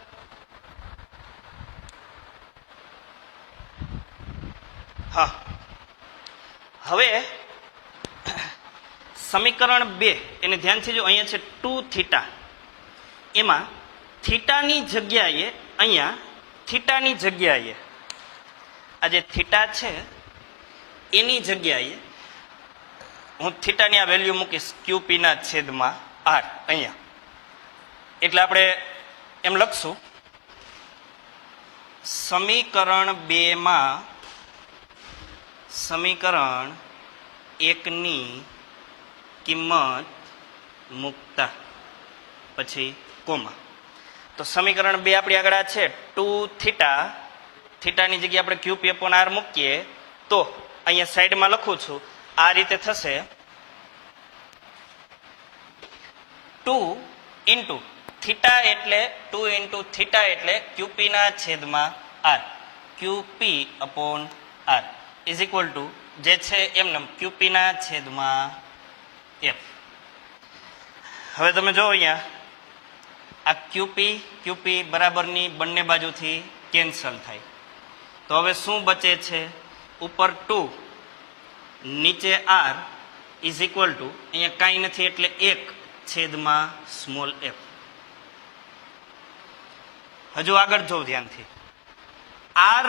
હા, હવે સમીકરણ 2 એને ધ્યાનથી જો, અહીંયા છે ટુ થીટા, એમાં થીટાની જગ્યાએ અહીંયા થીટાની જગ્યાએ આ જે થીટા છે એની જગ્યાએ હું થીટાની આ વેલ્યુ મૂકીશ QP ના છેદમાં R અહીંયા. એટલે આપણે એમ લખશું. સમીકરણ 2 માં સમીકરણ 1 ની કિંમત મૂકતા પછી કોમા. તો સમીકરણ 2 આપણી આગળ આ છે 2 થીટા. થીટાની જગ્યાએ આપણે ક્યુપી અપોન આર મૂકીએ તો અહીંયા સાઈડમાં લખું છું આ રીતે થશે. 2 ઇન્ટુ થીટા એટલે 2 ઇન્ટુ થીટા એટલે ક્યુપી ના છેદમાં R. QP upon R is equal to જે છે એમને ક્યુપી ના છેદમાં એફ. હવે તમે જો અહીંયા આ ક્યુપી ક્યુપી બરાબરની બંને બાજુથી કેન્સલ થાય. તો હવે શું બચે છે? ઉપર 2 નીચે આર ઇઝ ઇક્વલ ટુ અહીંયા કાંઈ નથી એટલે 1 છેદમાં સ્મોલ એફ. હજુ આગળ જોઉં ધ્યાનથી. આર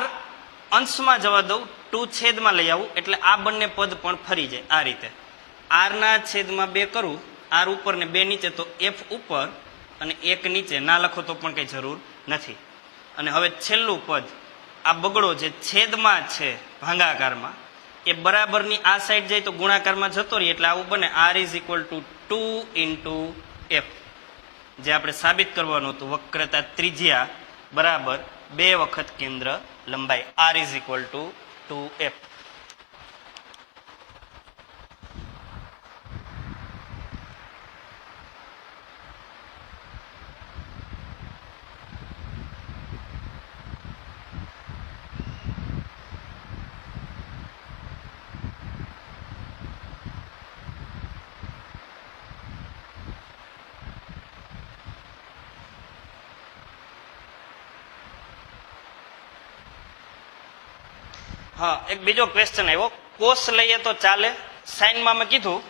અંશમાં જવા દઉં, 2 છેદમાં લઈ આવું એટલે આ બંને પદ પણ ફરી જાય. આ રીતે આરના છેદમાં 2 કરું, આર ઉપર ને 2 નીચે, તો એફ ઉપર અને 1 નીચે. ના લખો તો પણ કંઈ જરૂર નથી. અને હવે છેલ્લું પદ આ બગડો જે છેદમાં છે ભાંગાકારમાં એ બરાબરની આ સાઈડ જાય તો ગુણાકારમાં જતો રહી એટલે આવું બને. R is equal to 2 into F, જે આપણે સાબિત કરવાનું હતું. વક્રતા ત્રિજ્યા બરાબર 2 વખત કેન્દ્ર લંબાઈ. R is equal to 2f. હા, એક બીજો ક્વેશ્ચન આવ્યો. કોસ લઈએ તો ચાલે? સાઈનમાં મેં કીધું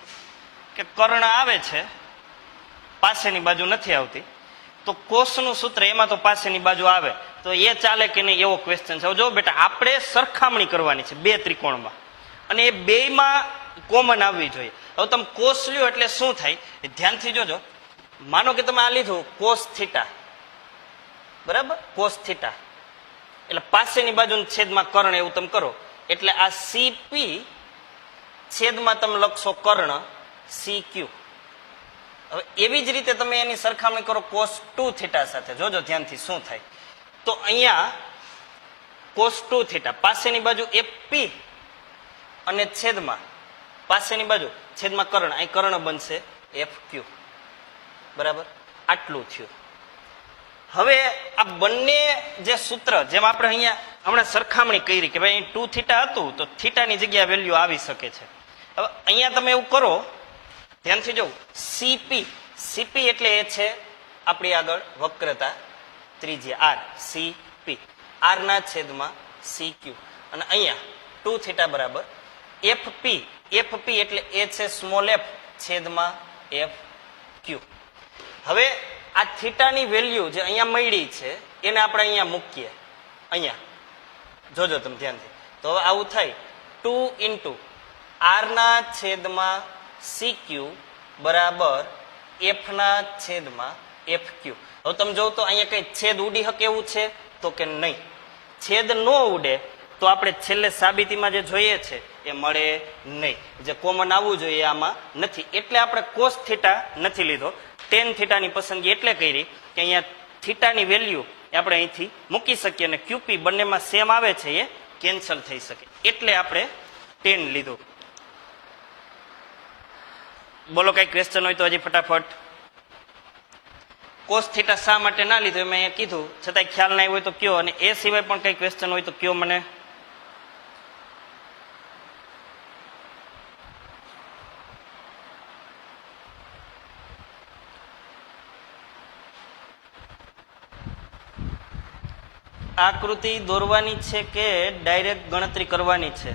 કે કર્ણ આવે છે, પાસેની બાજુ નથી આવતી, તો કોસનું સૂત્ર એમાં તો પાસેની બાજુ આવે, તો એ ચાલે કે નહીં એવો ક્વેશ્ચન છે. જો બેટા, આપણે સરખામણી કરવાની છે બે ત્રિકોણમાં અને એ બેયમાં કોમન આવવી જોઈએ. હવે તમે કોસ લ્યો એટલે શું થાય ધ્યાનથી જોજો. માનો કે તમે આ લીધું કોસ થીટા, બરાબર, કોસ થીટા એટલે પાસેની બાજુ છેદમાં કર્ણ એવું તમે કરો એટલે આ સીપી છેદમાં તમે લખશો કર્ણ સી ક્યુ. હવે એવી જ રીતે તમે એની સરખામણી કરો કોસ 2 થીટા સાથે. જોજો ધ્યાનથી શું થાય. તો અહીંયા કોસ 2 થીટા પાસેની બાજુ એપી અને છેદમાં પાસેની બાજુ છેદમાં કર્ણ, અહીં કર્ણ બનશે એફ ક્યુ. બરાબર, આટલું થયું. હવે આ બંને જે સૂત્ર જેમ આપણે અહીંયા હમણાં સરખામણી કરી કે ભાઈ 2 થીટા હતું તો થીટાની જગ્યાએ વેલ્યુ આવી શકે છે. હવે અહીંયા તમે એવું કરો, ધ્યાનથી જોવું. સીપી, સીપી એટલે એ છે આપણી આગળ વક્રતા ત્રિજ્યા આર. સીપી આર ના છેદમાં સી ક્યુ. અને અહીંયા 2 થીટા બરાબર એફપી. એફપી એટલે એ છે સ્મોલ એફ છેદમાં એફ ક્યુ. હવે આ થીટાની વેલ્યુ જે અહીંયા મળી છે એને આપણે અહીંયા મૂકીએ. અહીંયા જોજો તમે ધ્યાનથી. તો હવે આવું થાય 2 ઇન્ટુ આર ના છેદમાં સી ક્યુ બરાબર એફ ના છેદમાં એફ ક્યુ. હવે તમે જોવો તો અહીંયા કઈ છેદ ઉડી શકે એવું છે તો કે નહીં. છેદ ન ઉડે તો આપણે છેલ્લે સાબિતીમાં જે જોઈએ છે એ મળે નહીં. જે કોમન આવવું જોઈએ આમાં નથી, એટલે આપણે કોસ થીટા નથી લીધો. ટેન થીટાની પસંદગી એટલે કરી કે અહીંયા થીટાની વેલ્યુ આપણે અહીંથી મૂકી શકીએ અને ક્યુપી બંનેમાં સેમ આવે છે એ કેન્સલ થઈ શકે, એટલે આપણે 10 લીધું. બોલો કઈ ક્વેશ્ચન હોય તો હજી ફટાફટ. કોસ થીટા શા માટે ના લીધો મેં અહીંયા કીધું, છતાંય ખ્યાલ ના હોય તો કયો, અને એ સિવાય પણ કઈ ક્વેશ્ચન હોય તો કયો મને. આકૃતિ દોરવાની છે કે ડાયરેક્ટ ગણતરી કરવાની છે?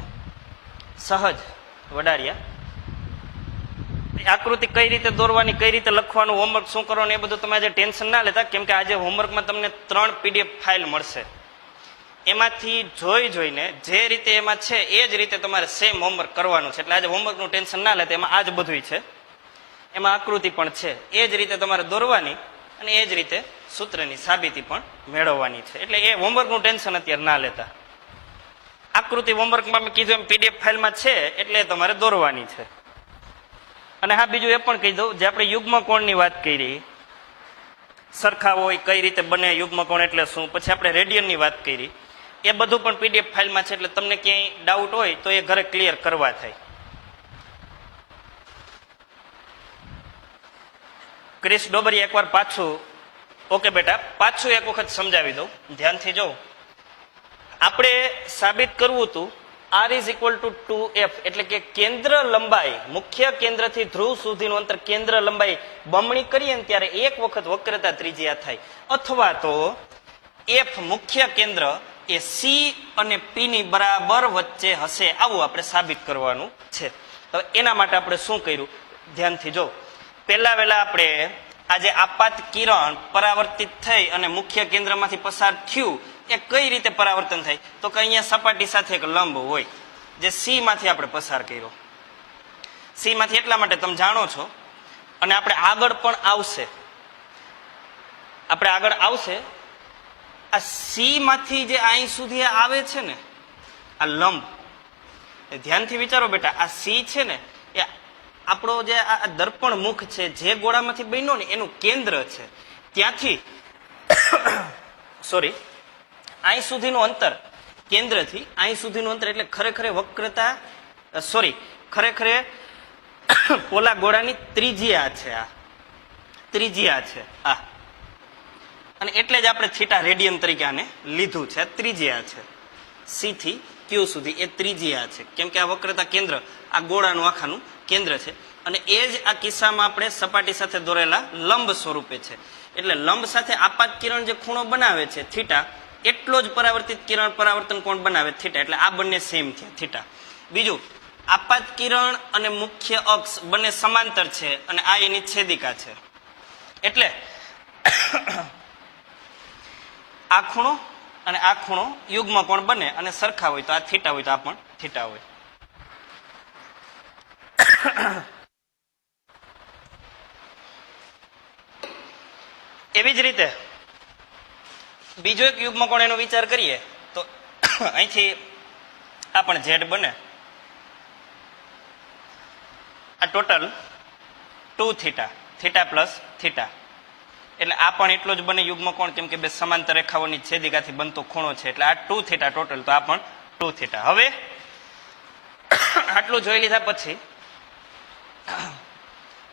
સહજ વડાડિયા. આકૃતિ કઈ રીતે દોરવાની, કઈ રીતે લખવાનું, હોમવર્ક શું કરવાનું એ બધું તમે આજે ટેન્શન ના લેતા, કેમ કે આજે હોમવર્કમાં તમને 3 PDF ફાઇલ મળશે. એમાંથી જોઈને જે રીતે એમાં છે એ જ રીતે તમારે સેમ હોમવર્ક કરવાનું છે. એટલે આજે હોમવર્કનું ટેન્શન ના લેતા, એમાં આ જ બધું છે. એમાં આકૃતિ પણ છે, એ જ રીતે તમારે દોરવાની અને એ જ રીતે સૂત્રની સાબિતી પણ મેળવવાની છે. એટલે એ હોમવર્કનું ટેન્શન અત્યારે ના લેતા. આકૃતિ હોમવર્કમાં મેં કીધું એમ પીડીએફ ફાઇલમાં છે એટલે તમારે દોરવાની છે. અને હા, બીજું એ પણ કહી દઉં, જે આપણે યુગ્મ કોણની વાત કરી, સરખા હોય કઈ રીતે બને યુગ્મ કોણ એટલે શું, પછી આપણે રેડિયનની વાત કરી, એ બધું પણ પીડીએફ ફાઇલમાં છે. એટલે તમને ક્યાંય ડાઉટ હોય તો એ ઘરે ક્લિયર કરવા થાય. ક્રિસ ડોબરી એકવાર પાછું, ઓકે બેટા, પાછું એક વખત સમજાવી દઉં, ધ્યાનથી જો. આપણે સાબિત કરવું હતું r is equal to 2f, એટલે કે કેન્દ્ર લંબાઈ, મુખ્ય કેન્દ્રથી ધ્રુવ સુધીનું અંતર, કેન્દ્ર લંબાઈ બમણી કરીએ ને ત્યારે એક વખત વક્રતા ત્રિજ્યા થાય. અથવા તો f મુખ્ય કેન્દ્ર એ c અને p ની બરાબર વચ્ચે હશે, આવું આપણે સાબિત કરવાનું છે. હવે એના માટે આપણે શું કર્યું, ધ્યાનથી જો. પહેલા વહેલા આપણે આજે આપાત કિરણ પરાવર્તિત થઈ અને મુખ્ય કેન્દ્રમાંથી પસાર થયું, એ કઈ રીતે પરાવર્તન થાય, તો કે અહીંયા સપાટી સાથે એક લંબ હોય જે સી માંથી આપણે પસાર કર્યો. સી માંથી એટલા માટે તમે જાણો છો, અને આપણે આગળ પણ આવશે, આ સી માંથી જે અહીં સુધી આવે છે ને આ લંબ, ધ્યાનથી વિચારો બેટા, આ સી છે ને એ આપણો જે આ દર્પણ મુખ છે જે ગોળામાંથી બન્યો ને એનું કેન્દ્ર છે. ત્યાંથી સોરી અહીં સુધીનું અંતર, કેન્દ્રથી અહીં સુધીનું અંતર એટલે ખરેખર વક્રતા, ખરેખર પોલા ગોળાની ત્રિજ્યા છે, આ ત્રિજ્યા છે આ. અને એટલે જ આપણે થીટા રેડિયન તરીકે આને લીધું છે. ત્રિજ્યા છે સી થી ક્યુ સુધી, એ ત્રિજ્યા છે. કેમ કે આ વક્રતા કેન્દ્ર આ ગોળાનું આખાનું કેન્દ્ર છે. અને એ જ આ કિસ્સામાં આપણે સપાટી સાથે દોરેલા લંબ સ્વરૂપે છે. એટલે લંબ સાથે આપાત કિરણ જે ખૂણો બનાવે છે થીટા, એટલો જ પરાવર્તિત કિરણ પરાવર્તન કોણ બનાવે થીટા. એટલે આ બંને સેમ થયા થીટા. બીજું, આપાત કિરણ અને મુખ્ય અક્ષ બંને સમાંતર છે અને આ એની છેદિકા છે. એટલે આ ખૂણો અને આ ખૂણો યુગ્મ કોણ બને અને સરખા હોય તો આ થીટા હોય તો આ પણ થીટા હોય. એવી જ રીતે બીજો એક યુગ્મ કોણ એનો વિચાર કરીએ તો અહીંથી આ પણ ઝેડ બને, આ total 2 theta, theta plus theta, એટલે આ પણ એટલો જ બને યુગ્મ કોણ, કેમ કે બે સમાંતર રેખાઓની છેદિકાથી બનતો ખૂણો છે. એટલે આ 2 થીટા ટોટલ, તો આ પણ 2 થીટા. હવે આટલું જોઈ લીધા પછી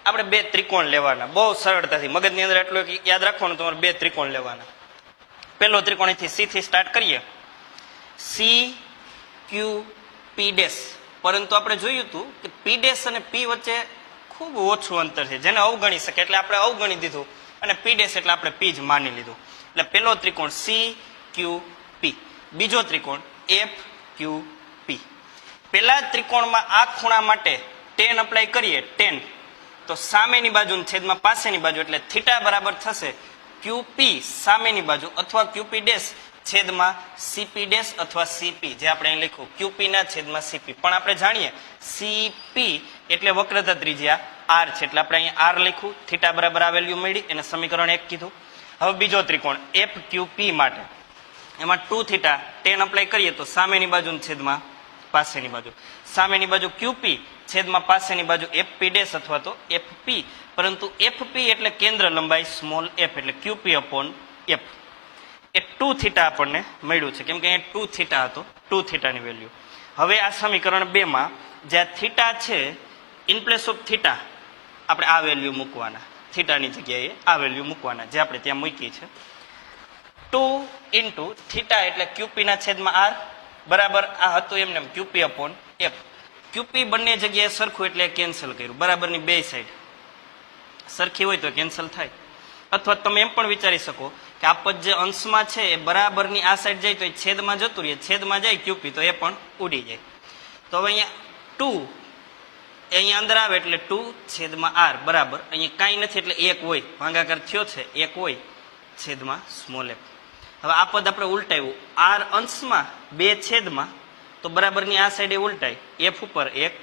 આપણે બે ત્રિકોણ લેવાના, બહુ સરળતાથી મગજની અંદર એટલું યાદ રાખવાનું, તમારે બે ત્રિકોણ લેવાના. પહેલો ત્રિકોણ અહીંથી સી થી સ્ટાર્ટ કરીએ, સી ક્યુ પી ડેશ. પરંતુ આપણે જોયું હતું કે પી ડેશ અને પી વચ્ચે ખૂબ ઓછું અંતર છે, જેને અવગણી શકે, એટલે આપણે અવગણી દીધું અને પી ડેશ એટલે આપણે પી જ માની લીધું. એટલે પહેલો ત્રિકોણ સી ક્યુ પી. બીજો ત્રિકોણ એફ ક્યુ પી. પહેલા ત્રિકોણમાં આ ખૂણા માટે tan અપ્લાય કરીએ, tan, તો સામેની બાજુ છેદમાં પાસેની બાજુ, એટલે થીટા બરાબર થશે ક્યુપી સામેની બાજુ અથવા ક્યુપી ડેશ છેદમાં સીપી ડેશ અથવા સીપી, જે આપણે અહીં લખ્યું ક્યુપી ના છેદમાં સીપી. પણ આપણે જાણીએ સીપી એટલે વક્રતા ત્રિજ્યા આર છે, એટલે આપણે અહીંયા આર લખ્યું, થીટા બરાબર આ વેલ્યુ મળી, એને સમીકરણ 1 કીધું. હવે બીજો ત્રિકોણ એફ ક્યુપી માટે, એમાં 2 થીટા tan અપ્લાય કરીએ તો સામેની બાજુ છેદમાં પાસેની બાજુ, સામેની બાજુ ક્યુપી છેદમાં પાસેની બાજુ એફપી ડેશ અથવા તો એફપી. પરંતુ એફપી એટલે કેન્દ્ર લંબાઈ સ્મોલ એફ, એટલે ક્યુપી અપોન એફ. એ 2 થીટા આપણને મળ્યું છે, કેમ કે અહીંયા 2 થીટા હતો, 2 થીટાની વેલ્યુ. હવે આ સમીકરણ 2 માં જ્યાં થીટા છે, ઇન પ્લેસ ઓફ થીટા આપણે આ વેલ્યુ મૂકવાના, થીટાની જગ્યાએ આ વેલ્યુ મૂકવાના, જે આપણે ત્યાં મૂકી છે. 2 ઇન્ટુ થીટા એટલે ક્યુપી ના છેદમાં આર બરાબર આ હતું એમને ક્યુપી અપોન એફ. ક્યુપી બંને જગ્યાએ સરખું એટલે કેન્સલ કર્યું, બરાબરની બે સાઈડ સરખી હોય તો કેન્સલ થાય. અથવા તમે એમ પણ વિચારી શકો કે આ પદ જે અંશમાં છે એ બરાબરની આ સાઈડ જાય તો એ છેદમાં જતું રહે, છેદમાં જાય ક્યુપી તો એ પણ ઉડી જાય. તો હવે અહીંયા 2 એ અહીંયા અંદર આવે એટલે 2 છેદમાં આર બરાબર, અહીંયા કાંઈ નથી એટલે 1 હોય, ભાગાકાર થયો છે 1 હોય છેદમાં સ્મોલ એફ. હવે આ પદ આપણે ઉલટાવ્યું, આર અંશમાં 2 છેદમાં, તો બરાબરની આ સાઈડે ઉલટાય, એફ ઉપર 1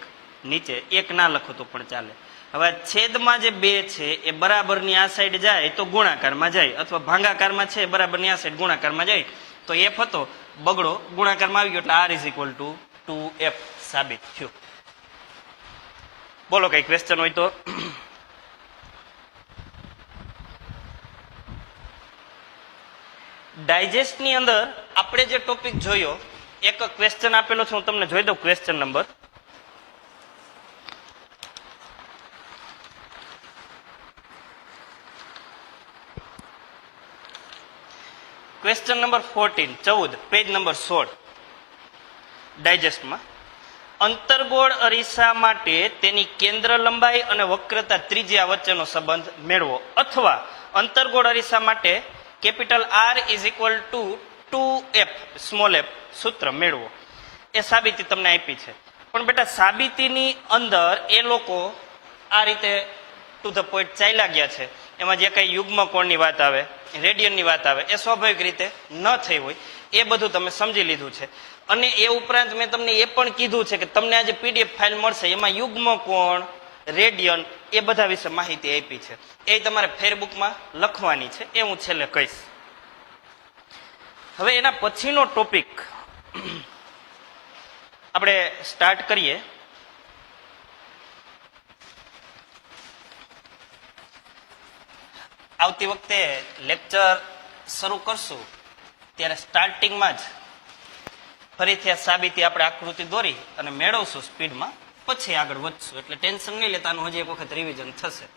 નીચે, એક ના લખો તો પણ ચાલે. હવે છેદમાં જે 2 છે એ બરાબરની આ સાઈડ જાય તો ગુણાકારમાં જાય, અથવા ભાગાકારમાં છે બરાબરની આ સાઈડ ગુણાકારમાં જાય, તો f હતો બગડો ગુણાકારમાં આવી ગયો એટલે r is equal to 2f સાબિત થયું. બોલો કઈ ક્વેશ્ચન હોય તો. ડાયજેસ્ટની અંદર આપણે જે ટોપિક જોયો, એક ક્વેશ્ચન આપેલો છે, હું તમને જોઈ દઉં question number. Question number 14 page number 16 ડાયજેસ્ટમાં. અંતર્ગોળ અરીસા માટે તેની કેન્દ્ર લંબાઈ અને વક્રતા ત્રિજ્યા વચ્ચેનો સંબંધ મેળવો, અથવા અંતર્ગોળ અરીસા માટે capital R is equal to 2f small f સૂત્ર મેળવો. એ સાબિતી તમને આપી છે, પણ બેટા સાબિતીની અંદર એ લોકો આ રીતે ટુ ધ પોઈન્ટ ચાલ્યા ગયા છે. એમાં જે કઈ યુગ્મ કોણની વાત આવે, રેડિયનની વાત આવે, એ સ્વાભાવિક રીતે ન થઈ હોય, એ બધું તમે સમજી લીધું છે. અને એ ઉપરાંત મેં તમને એ પણ કીધું છે કે તમને આજે PDF ફાઇલ મળશે, એમાં યુગ્મ કોણ, રેડિયન, એ બધા વિશે માહિતી આપી છે. એ તમારે ફેરબુકમાં લખવાની છે, એ હું છેલ્લે કહીશ. હવે એના પછીનો ટોપિક આપણે સ્ટાર્ટ કરીએ. આવતી વખતે લેક્ચર શરૂ કરશું ત્યારે સ્ટાર્ટિંગમાં જ ફરીથી આ સાબિતી આપણે આકૃતિ દોરી અને મેળવશું સ્પીડમાં, પછી આગળ વધશું. એટલે ટેન્શન નહીં લેતાનું, હજી એક વખત રિવિઝન થશે.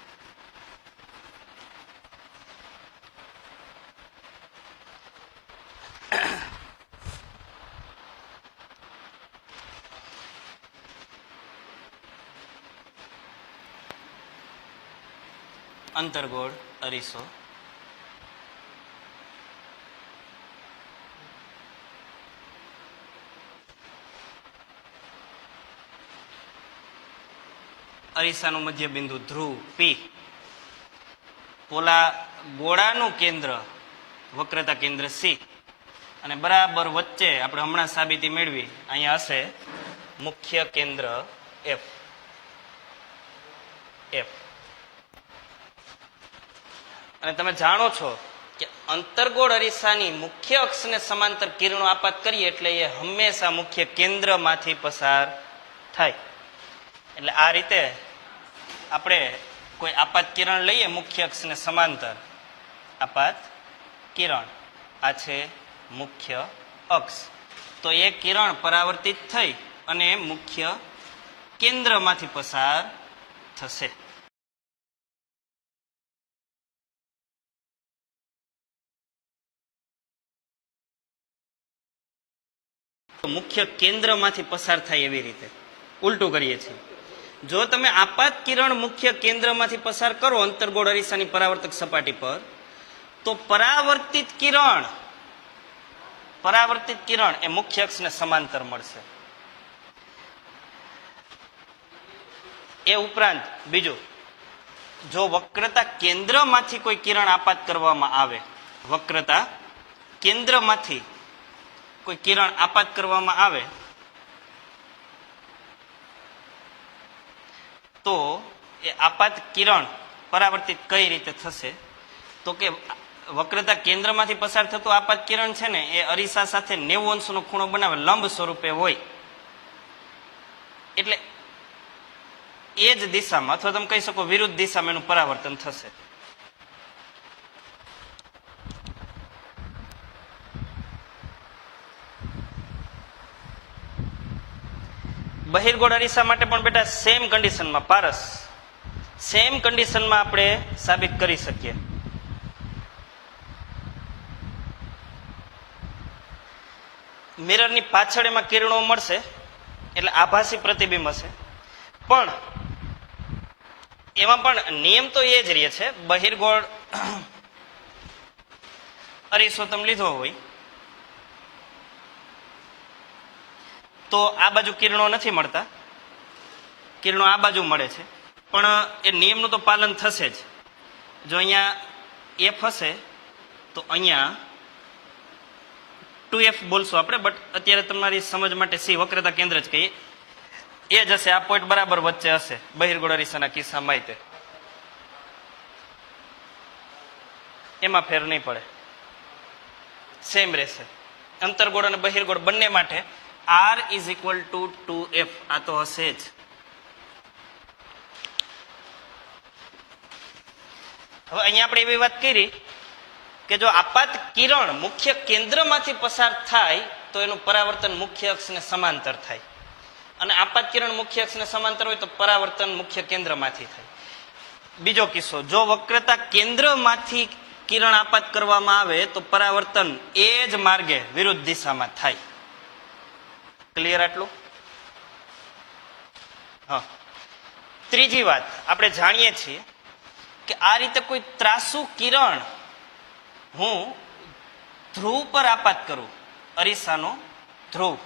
અંતર્ગોળ અરીસો અરીસાનું મધ્ય બિંદુ ધ્રુવ P, પોલા ગોળાનું કેન્દ્ર વક્રતા કેન્દ્ર C, અને બરાબર વચ્ચે આપણે હમણાં સાબિતી મેળવી અહીંયા હશે મુખ્ય કેન્દ્ર F. અને તમે જાણો છો કે અંતર્ગોળ અરીસાની મુખ્ય અક્ષને સમાંતર કિરણો આપાત કરીએ એટલે એ હંમેશા મુખ્ય કેન્દ્રમાંથી પસાર થાય. એટલે આ રીતે આપણે કોઈ આપાત કિરણ લઈએ મુખ્ય અક્ષને સમાંતર, આપાત કિરણ, આ છે મુખ્ય અક્ષ, તો એ કિરણ પરાવર્તિત થઈ અને મુખ્ય કેન્દ્રમાંથી પસાર થશે. મુખ્ય કેન્દ્રમાંથી પસાર થાય એવી રીતે ઉલટું કરીએ છીએ. જો તમે આપાત કિરણ મુખ્ય કેન્દ્રમાંથી પસાર કરો અંતર્ગોળ અરીસાની પરાવર્તક સપાટી પર, તો પરાવર્તિત કિરણ એ મુખ્ય અક્ષને સમાંતર મળશે. એ ઉપરાંત બીજું, જો વક્રતા કેન્દ્રમાંથી કોઈ કિરણ આપાત કરવામાં આવે, વક્રતા કેન્દ્રમાંથી કોઈ કિરણ આપાત કરવામાં આવે તો એ આપાત કિરણ પરાવર્તિત કઈ રીતે થશે, તો કે વક્રતા કેન્દ્રમાંથી પસાર થતું આપાત કિરણ છે ને એ અરીસા સાથે 90 અંશનો ખૂણો બનાવે, લંબ સ્વરૂપે હોય. એટલે એ જ દિશામાં અથવા તમે કહી શકો વિરુદ્ધ દિશામાં એનું પરાવર્તન થશે. બહિર્ગોળ અરીસા માટે પણ બેટા સેમ કન્ડિશનમાં, પારસ સેમ કન્ડિશનમાં આપણે સાબિત કરી શકીએ. મિરરની પાછળ એમાં કિરણો મળશે એટલે આભાસી પ્રતિબિંબ હશે, પણ એમાં પણ નિયમ તો એ જ રહે છે. બહિર્ગોળ અરીસો તમે લીધો હોય તો આ બાજુ કિરણો નથી મળતા, કિરણો આ બાજુ મળે છે, પણ એ નિયમનું તો પાલન થશે જ. જો અહીંયા F હશે તો અહીંયા 2F બોલશું આપણે, બટ અત્યારે તમારી સમજ માટે C વક્રતા કેન્દ્ર જ કહીએ. એ જ હશે, આ પોઈન્ટ બરાબર વચ્ચે હશે બહિર્ગોળ અરીસાના કિસ્સામાં. તે એમાં ફેર નહીં પડે, સેમ રહેશે. અંતર્ગોળ અને બહિર્ગોળ બંને માટે R is equal to 2F આ તો હશે જ. હવે અહીંયા આપણે એવી વાત કરી કે જો આપાત કિરણ મુખ્ય કેન્દ્રમાંથી પસાર થાય તો એનું પરાવર્તન મુખ્ય અક્ષને સમાંતર થાય, અને આપાત કિરણ મુખ્ય અક્ષને સમાંતર હોય તો પરાવર્તન મુખ્ય કેન્દ્રમાંથી થાય. બીજો કિસ્સો, જો વક્રતા કેન્દ્રમાંથી કિરણ આપાત કરવામાં આવે તો પરાવર્તન એ જ માર્ગે વિરુદ્ધ દિશામાં થાય. ક્લિયર આટલું? હા. ત્રીજી વાત, આપણે જાણીએ છીએ કે આ રીતે કોઈ ત્રાસુ કિરણ હું ધ્રુવ પર આપાત કરું, અરીસાનો ધ્રુવ,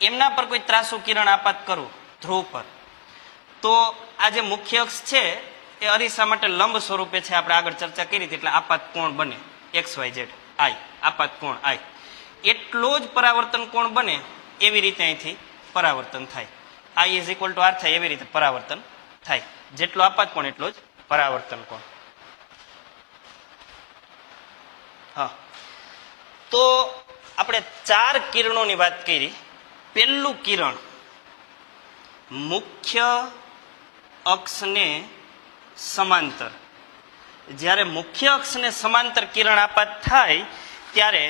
એમના પર કોઈ ત્રાસુ કિરણ આપાત કરું ધ્રુવ પર, તો આ જે મુખ્ય અક્ષ છે એ અરીસા માટે લંબ સ્વરૂપે છે. આપણે આગળ ચર્ચા કરી હતી, એટલે આપાત કોણ બને XYZ I, આપાત કોણ I, એટલો જ પરાવર્તન કોણ બને. એવી રીતે અહીંથી પરાવર્તન થાય. I is equal two R થાય, એવી રીતે પરાવર્તન થાય. જેટલો આપાત કોણ એટલો જ પરાવર્તન કોણ. હા, તો આપણે 4 કિરણોની વાત કરી. પહેલું કિરણ મુખ્ય અક્ષને સમાંતર, જ્યારે મુખ્ય અક્ષને સમાંતર કિરણ આપાત થાય ત્યારે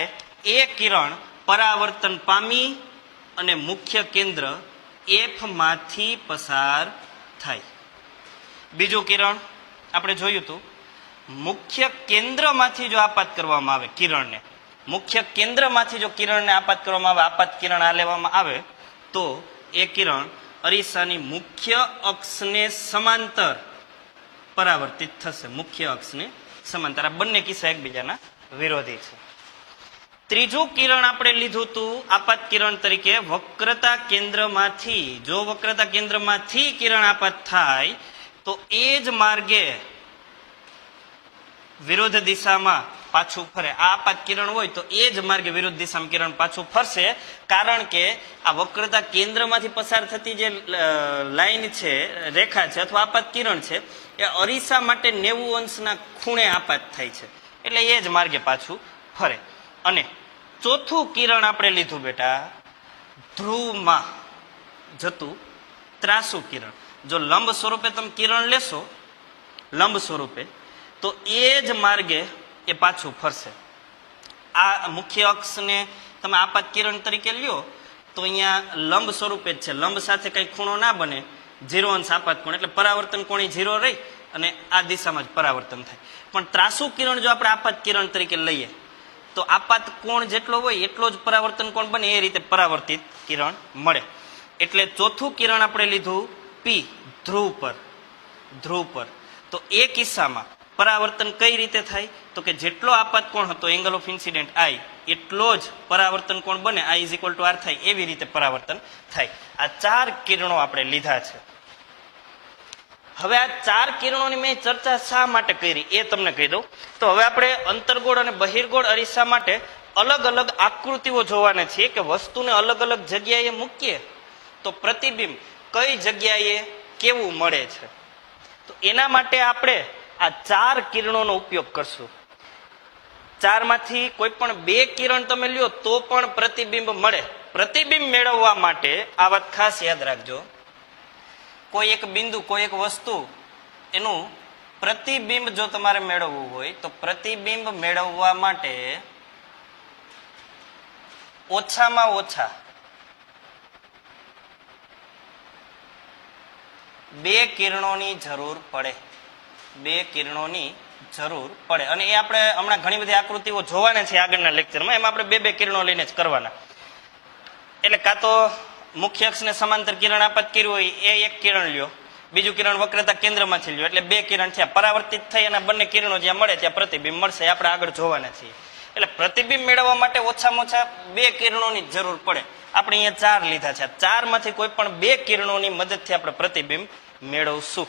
એ કિરણ પરાવર્તન પામી અને મુખ્ય કેન્દ્ર F માંથી પસાર થાય. બીજું કિરણ આપણે જોયું હતું, મુખ્ય કેન્દ્રમાંથી જો આપાત કરવામાં આવે કિરણને, મુખ્ય કેન્દ્રમાંથી જો કિરણને આપાત કરવામાં આવે, આપાત કિરણ આ લેવામાં આવે તો એ કિરણ અરીસાની મુખ્ય અક્ષને સમાંતર પરાવર્તિત થશે. મુખ્ય અક્ષને સમાંતર. આ બંને કિસ્સા એકબીજાના વિરોધી છે. ત્રીજું કિરણ આપણે લીધું હતું આપાત કિરણ તરીકે વક્રતા કેન્દ્રમાંથી. જો વક્રતા કેન્દ્રમાંથી કિરણ આપાત થાય તો એ જ માર્ગે વિરુદ્ધ દિશામાં પાછું ફરે. આ આપાત કિરણ હોય તો એ જ માર્ગે વિરુદ્ધ દિશામાં કિરણ પાછું ફરશે, કારણ કે આ વક્રતા કેન્દ્રમાંથી પસાર થતી જે લાઈન છે, રેખા છે અથવા આપાત કિરણ છે, એ અરીસા માટે 90 અંશના ખૂણે આપાત થાય છે, એટલે એ જ માર્ગે પાછું ફરે. અને ચોથું કિરણ આપણે લીધું બેટા ધ્રુવમાં જતું ત્રાસુ કિરણ. જો લંબ સ્વરૂપે તમે કિરણ લેશો, લંબ સ્વરૂપે, તો એ જ માર્ગે એ પાછું ફરશે. આ મુખ્ય અક્ષને તમે આપાત કિરણ તરીકે લ્યો તો અહીંયા લંબ સ્વરૂપે જ છે, લંબ સાથે કઈ ખૂણો ના બને, 0 અંશ આપાત કોણ, એટલે પરાવર્તન કોણ 0 રહી અને આ દિશામાં જ પરાવર્તન થાય. પણ ત્રાસુ કિરણ જો આપણે આપાત કિરણ તરીકે લઈએ તો આપાત કોણ જેટલો હોય એટલો જ પરાવર્તન કોણ બને, એ રીતે પરાવર્તિત કિરણ મળે. એટલે ચોથું કિરણ આપણે લીધું P, ધ્રુવ પર. ધ્રુવ પર તો એ કિસ્સામાં પરાવર્તન કઈ રીતે થાય તો કે જેટલો આપાત કોણ હતો એંગલ ઓફ ઇન્સિડન્ટ I, એટલો જ પરાવર્તન કોણ બને I is equal two R થાય, એવી રીતે પરાવર્તન થાય. આ 4 કિરણો આપણે લીધા છે. હવે આ 4 કિરણોની મેં ચર્ચા શા માટે કરી એ તમને કહી દઉં. તો હવે આપણે અંતર્ગોળ અને બહિર્ગોળ અરીસા માટે અલગ અલગ આકૃતિઓ જોવાના છીએ કે વસ્તુને અલગ અલગ જગ્યાએ મૂકીએ તો પ્રતિબિંબ કઈ જગ્યાએ કેવું મળે છે. તો એના માટે આપણે આ 4 કિરણોનો ઉપયોગ કરશું. 4 માંથી કોઈ પણ 2 કિરણ તમે લ્યો તો પણ પ્રતિબિંબ મળે. પ્રતિબિંબ મેળવવા માટે આ વાત ખાસ યાદ રાખજો, કોઈ એક બિંદુ, કોઈ એક વસ્તુ, એનું પ્રતિબિંબ જો તમારે મેળવવું હોય તો પ્રતિબિંબ મેળવવા માટે ઓછામાં ઓછા 2 કિરણોની જરૂર પડે. 2 કિરણોની જરૂર પડે. અને એ આપણે હમણાં ઘણી બધી આકૃતિઓ જોવાના છે આગળના લેક્ચરમાં, એમાં આપણે 2 કિરણો લઈને જ કરવાના. એટલે કાં તો મુખ્ય અક્ષને સમાંતર કિરણ આપાત કર્યું હોય એ એક કિરણ લ્યો, બીજું કિરણ વક્રતા કેન્દ્રમાંથી લ્યો, એટલે 2 કિરણ થયા. પરાવર્તિત થઈ અને બંને કિરણો જ્યાં મળે ત્યાં પ્રતિબિંબ મળશે. આપણે આગળ જોવાના છીએ. એટલે પ્રતિબિંબ મેળવવા માટે ઓછામાં ઓછા 2 કિરણોની જરૂર પડે. આપણે અહીંયા 4 લીધા છે. 4 માંથી કોઈ પણ 2 કિરણોની મદદથી આપણે પ્રતિબિંબ મેળવશું.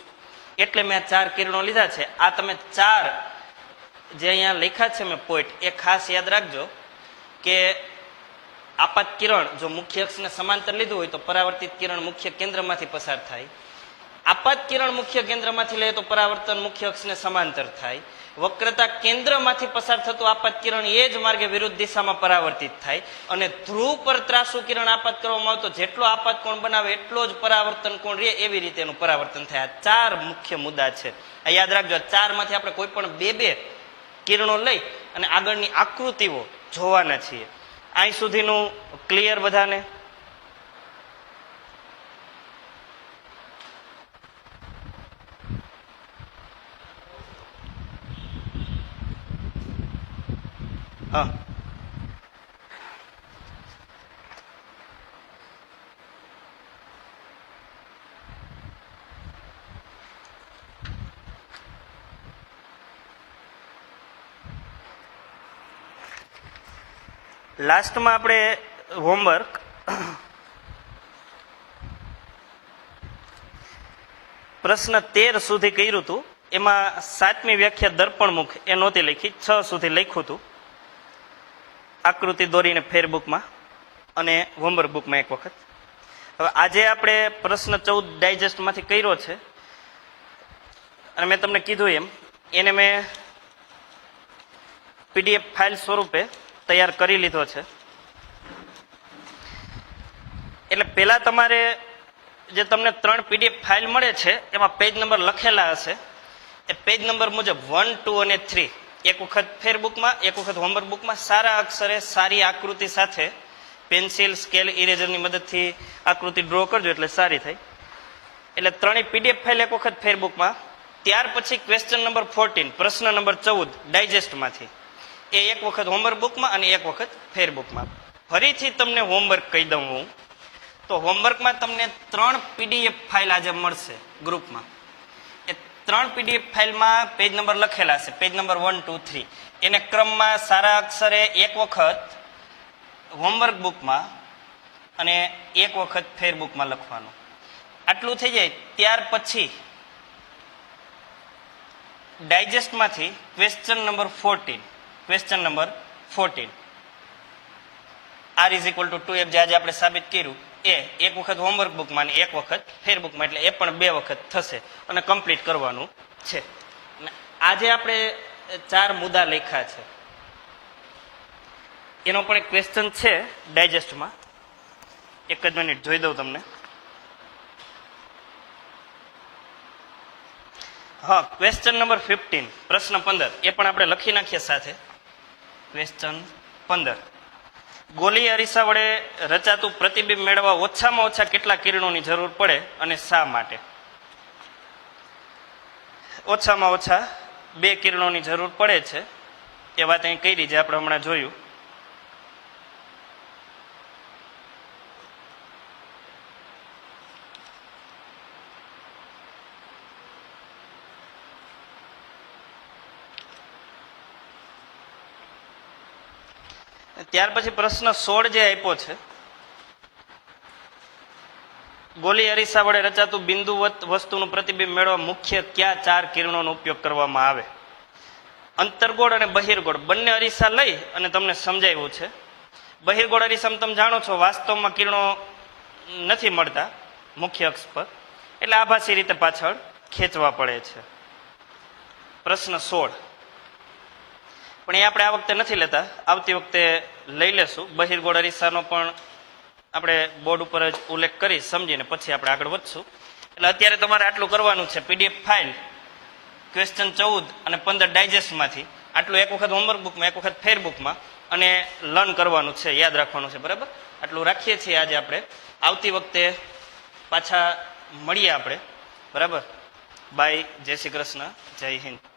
એટલે મેં આ 4 કિરણો લીધા છે. આ તમે 4 જે અહીંયા લખ્યા છે મેં પોઈન્ટ, એ ખાસ યાદ રાખજો કે આપાત કિરણ જો મુખ્ય અક્ષને સમાંતર લીધું હોય તો પરાવર્તિત કિરણ મુખ્ય કેન્દ્રમાંથી પસાર થાય. આપાત કિરણ મુખ્ય કેન્દ્રમાંથી લઈએ તો પરાવર્તન મુખ્ય અક્ષને સમાંતર થાય. વક્રતા કેન્દ્રમાંથી પસાર થતું આપાત કિરણ એ જ માર્ગે વિરુદ્ધ દિશામાં પરાવર્તિત થાય. અને ધ્રુવ પર ત્રાસુ કિરણ આપાત કરવામાં આવે તો જેટલો આપાત કોણ બનાવે એટલો જ પરાવર્તન કોણ રહે, એવી રીતે એનું પરાવર્તન થાય. આ 4 મુખ્ય મુદ્દા છે. આ યાદ રાખજો. 4 માંથી આપણે કોઈ પણ બે કિરણો લઈ અને આગળની આકૃતિઓ જોવાના છીએ. અહીં સુધીનું ક્લિયર બધાને? હા, લાસ્ટમાં આપણે હોમવર્ક પ્રશ્ન 13 સુધી કર્યું હતું. એમાં 7મી વ્યાખ્યા દર્પણમુખ એ નહોતી લખી, 6 સુધી લખ્યું હતું આકૃતિ દોરીને ફેરબુકમાં અને હોમવર્ક બુકમાં એક વખત. હવે આજે આપણે પ્રશ્ન 14 ડાયજેસ્ટમાંથી કર્યો છે અને મેં તમને કીધું એમ એને મેં PDF ફાઇલ સ્વરૂપે તૈયાર કરી લીધો છે. એટલે પહેલા તમારે જે તમને 3 PDF ફાઇલ મળે છે એમાં પેજ નંબર લખેલા હશે. એ પેજ નંબર મુજબ 1, 2 અને 3 એક વખત ફેરબુકમાં, એક વખત હોમવર્ક બુકમાં સારા અક્ષરે સારી આકૃતિ સાથે પેન્સિલ, સ્કેલ, ઇરેઝરની મદદથી આકૃતિ ડ્રો કરજો એટલે સારી થાય. એટલે 3 PDF ફાઇલ એક વખત ફેરબુકમાં, ત્યાર પછી ક્વેશ્ચન નંબર 14 પ્રશ્ન નંબર 14 ડાયજેસ્ટમાંથી એ એક વખત હોમવર્ક બુકમાં અને એક વખત ફેરબુકમાં. ફરીથી તમને હોમવર્ક કહી દઉં હું તો હોમવર્કમાં તમને 3 PDF ફાઇલ આજે મળશે ગ્રુપમાં. એ 3 PDF ફાઇલમાં પેજ નંબર લખેલા છે, પેજ નંબર 1, 2, 3. એને ક્રમમાં સારા અક્ષરે એક વખત હોમવર્ક બુકમાં અને એક વખત ફેરબુકમાં લખવાનું. આટલું થઈ જાય ત્યાર પછી ડાયજેસ્ટમાંથી question number 14 question number 14 r = 2f જે આજે આપણે સાબિત કર્યું એ એક વખત હોમવર્ક બુકમાં અને એક વખત ફેરબુકમાં, એટલે એ પણ 2 વખત થશે અને કમ્પ્લીટ કરવાનું છે. આજે આપણે 4 મુદ્દા લખ્યા છે. એનો પણ એક ક્વેશ્ચન છે ડાયજેસ્ટમાં. એક જ મિનિટ જોઈ દઉં તમને. હા, ક્વેશ્ચન નંબર 15 પ્રશ્ન 15 એ પણ આપણે લખી નાખીએ સાથે. ક્વેશ્ચન 15 ગોલીય અરીસા વડે રચાતું પ્રતિબિંબ મેળવવા ઓછામાં ઓછા કેટલા કિરણોની જરૂર પડે અને શા માટે? ઓછામાં ઓછા 2 કિરણોની જરૂર પડે છે. એ વાત અહીં કરી જે આપણે હમણાં જોયું. ત્યાર પછી પ્રશ્ન 16 જે આપ્યો છે, ગોલી અરીસા વડે રચાતું બિંદુવત વસ્તુનું પ્રતિબિંબ મેળવવા મુખ્ય કયા 4 કિરણોનો ઉપયોગ કરવામાં આવે? અંતર્ગોળ અને બહિર્ગોળ બંને અરીસા લઈ અને તમને સમજાવ્યું છે. બહિર્ગોળ અરીસામાં તમે જાણો છો વાસ્તવમાં કિરણો નથી મળતા મુખ્ય અક્ષ પર, એટલે આભાસી રીતે પાછળ ખેંચવા પડે છે. પ્રશ્ન 16 પણ એ આપણે આ વખતે નથી લેતા, આવતી વખતે લઈ લેશું. બહિર્ગોળ અરીસાનો પણ આપણે બોર્ડ ઉપર જ ઉલ્લેખ કરી સમજીને પછી આપણે આગળ વધશું. એટલે અત્યારે તમારે આટલું કરવાનું છે. PDF ફાઇલ ક્વેશ્ચન 14 અને 15 ડાયજેસ્ટમાંથી આટલું એક વખત હોમવર્ક બુકમાં, એક વખત ફેરબુકમાં અને લર્ન કરવાનું છે, યાદ રાખવાનું છે. બરાબર, આટલું રાખીએ છીએ આજે આપણે. આવતી વખતે પાછા મળીએ આપણે. બરાબર, બાય, જય શ્રી કૃષ્ણ, જય હિન્દ.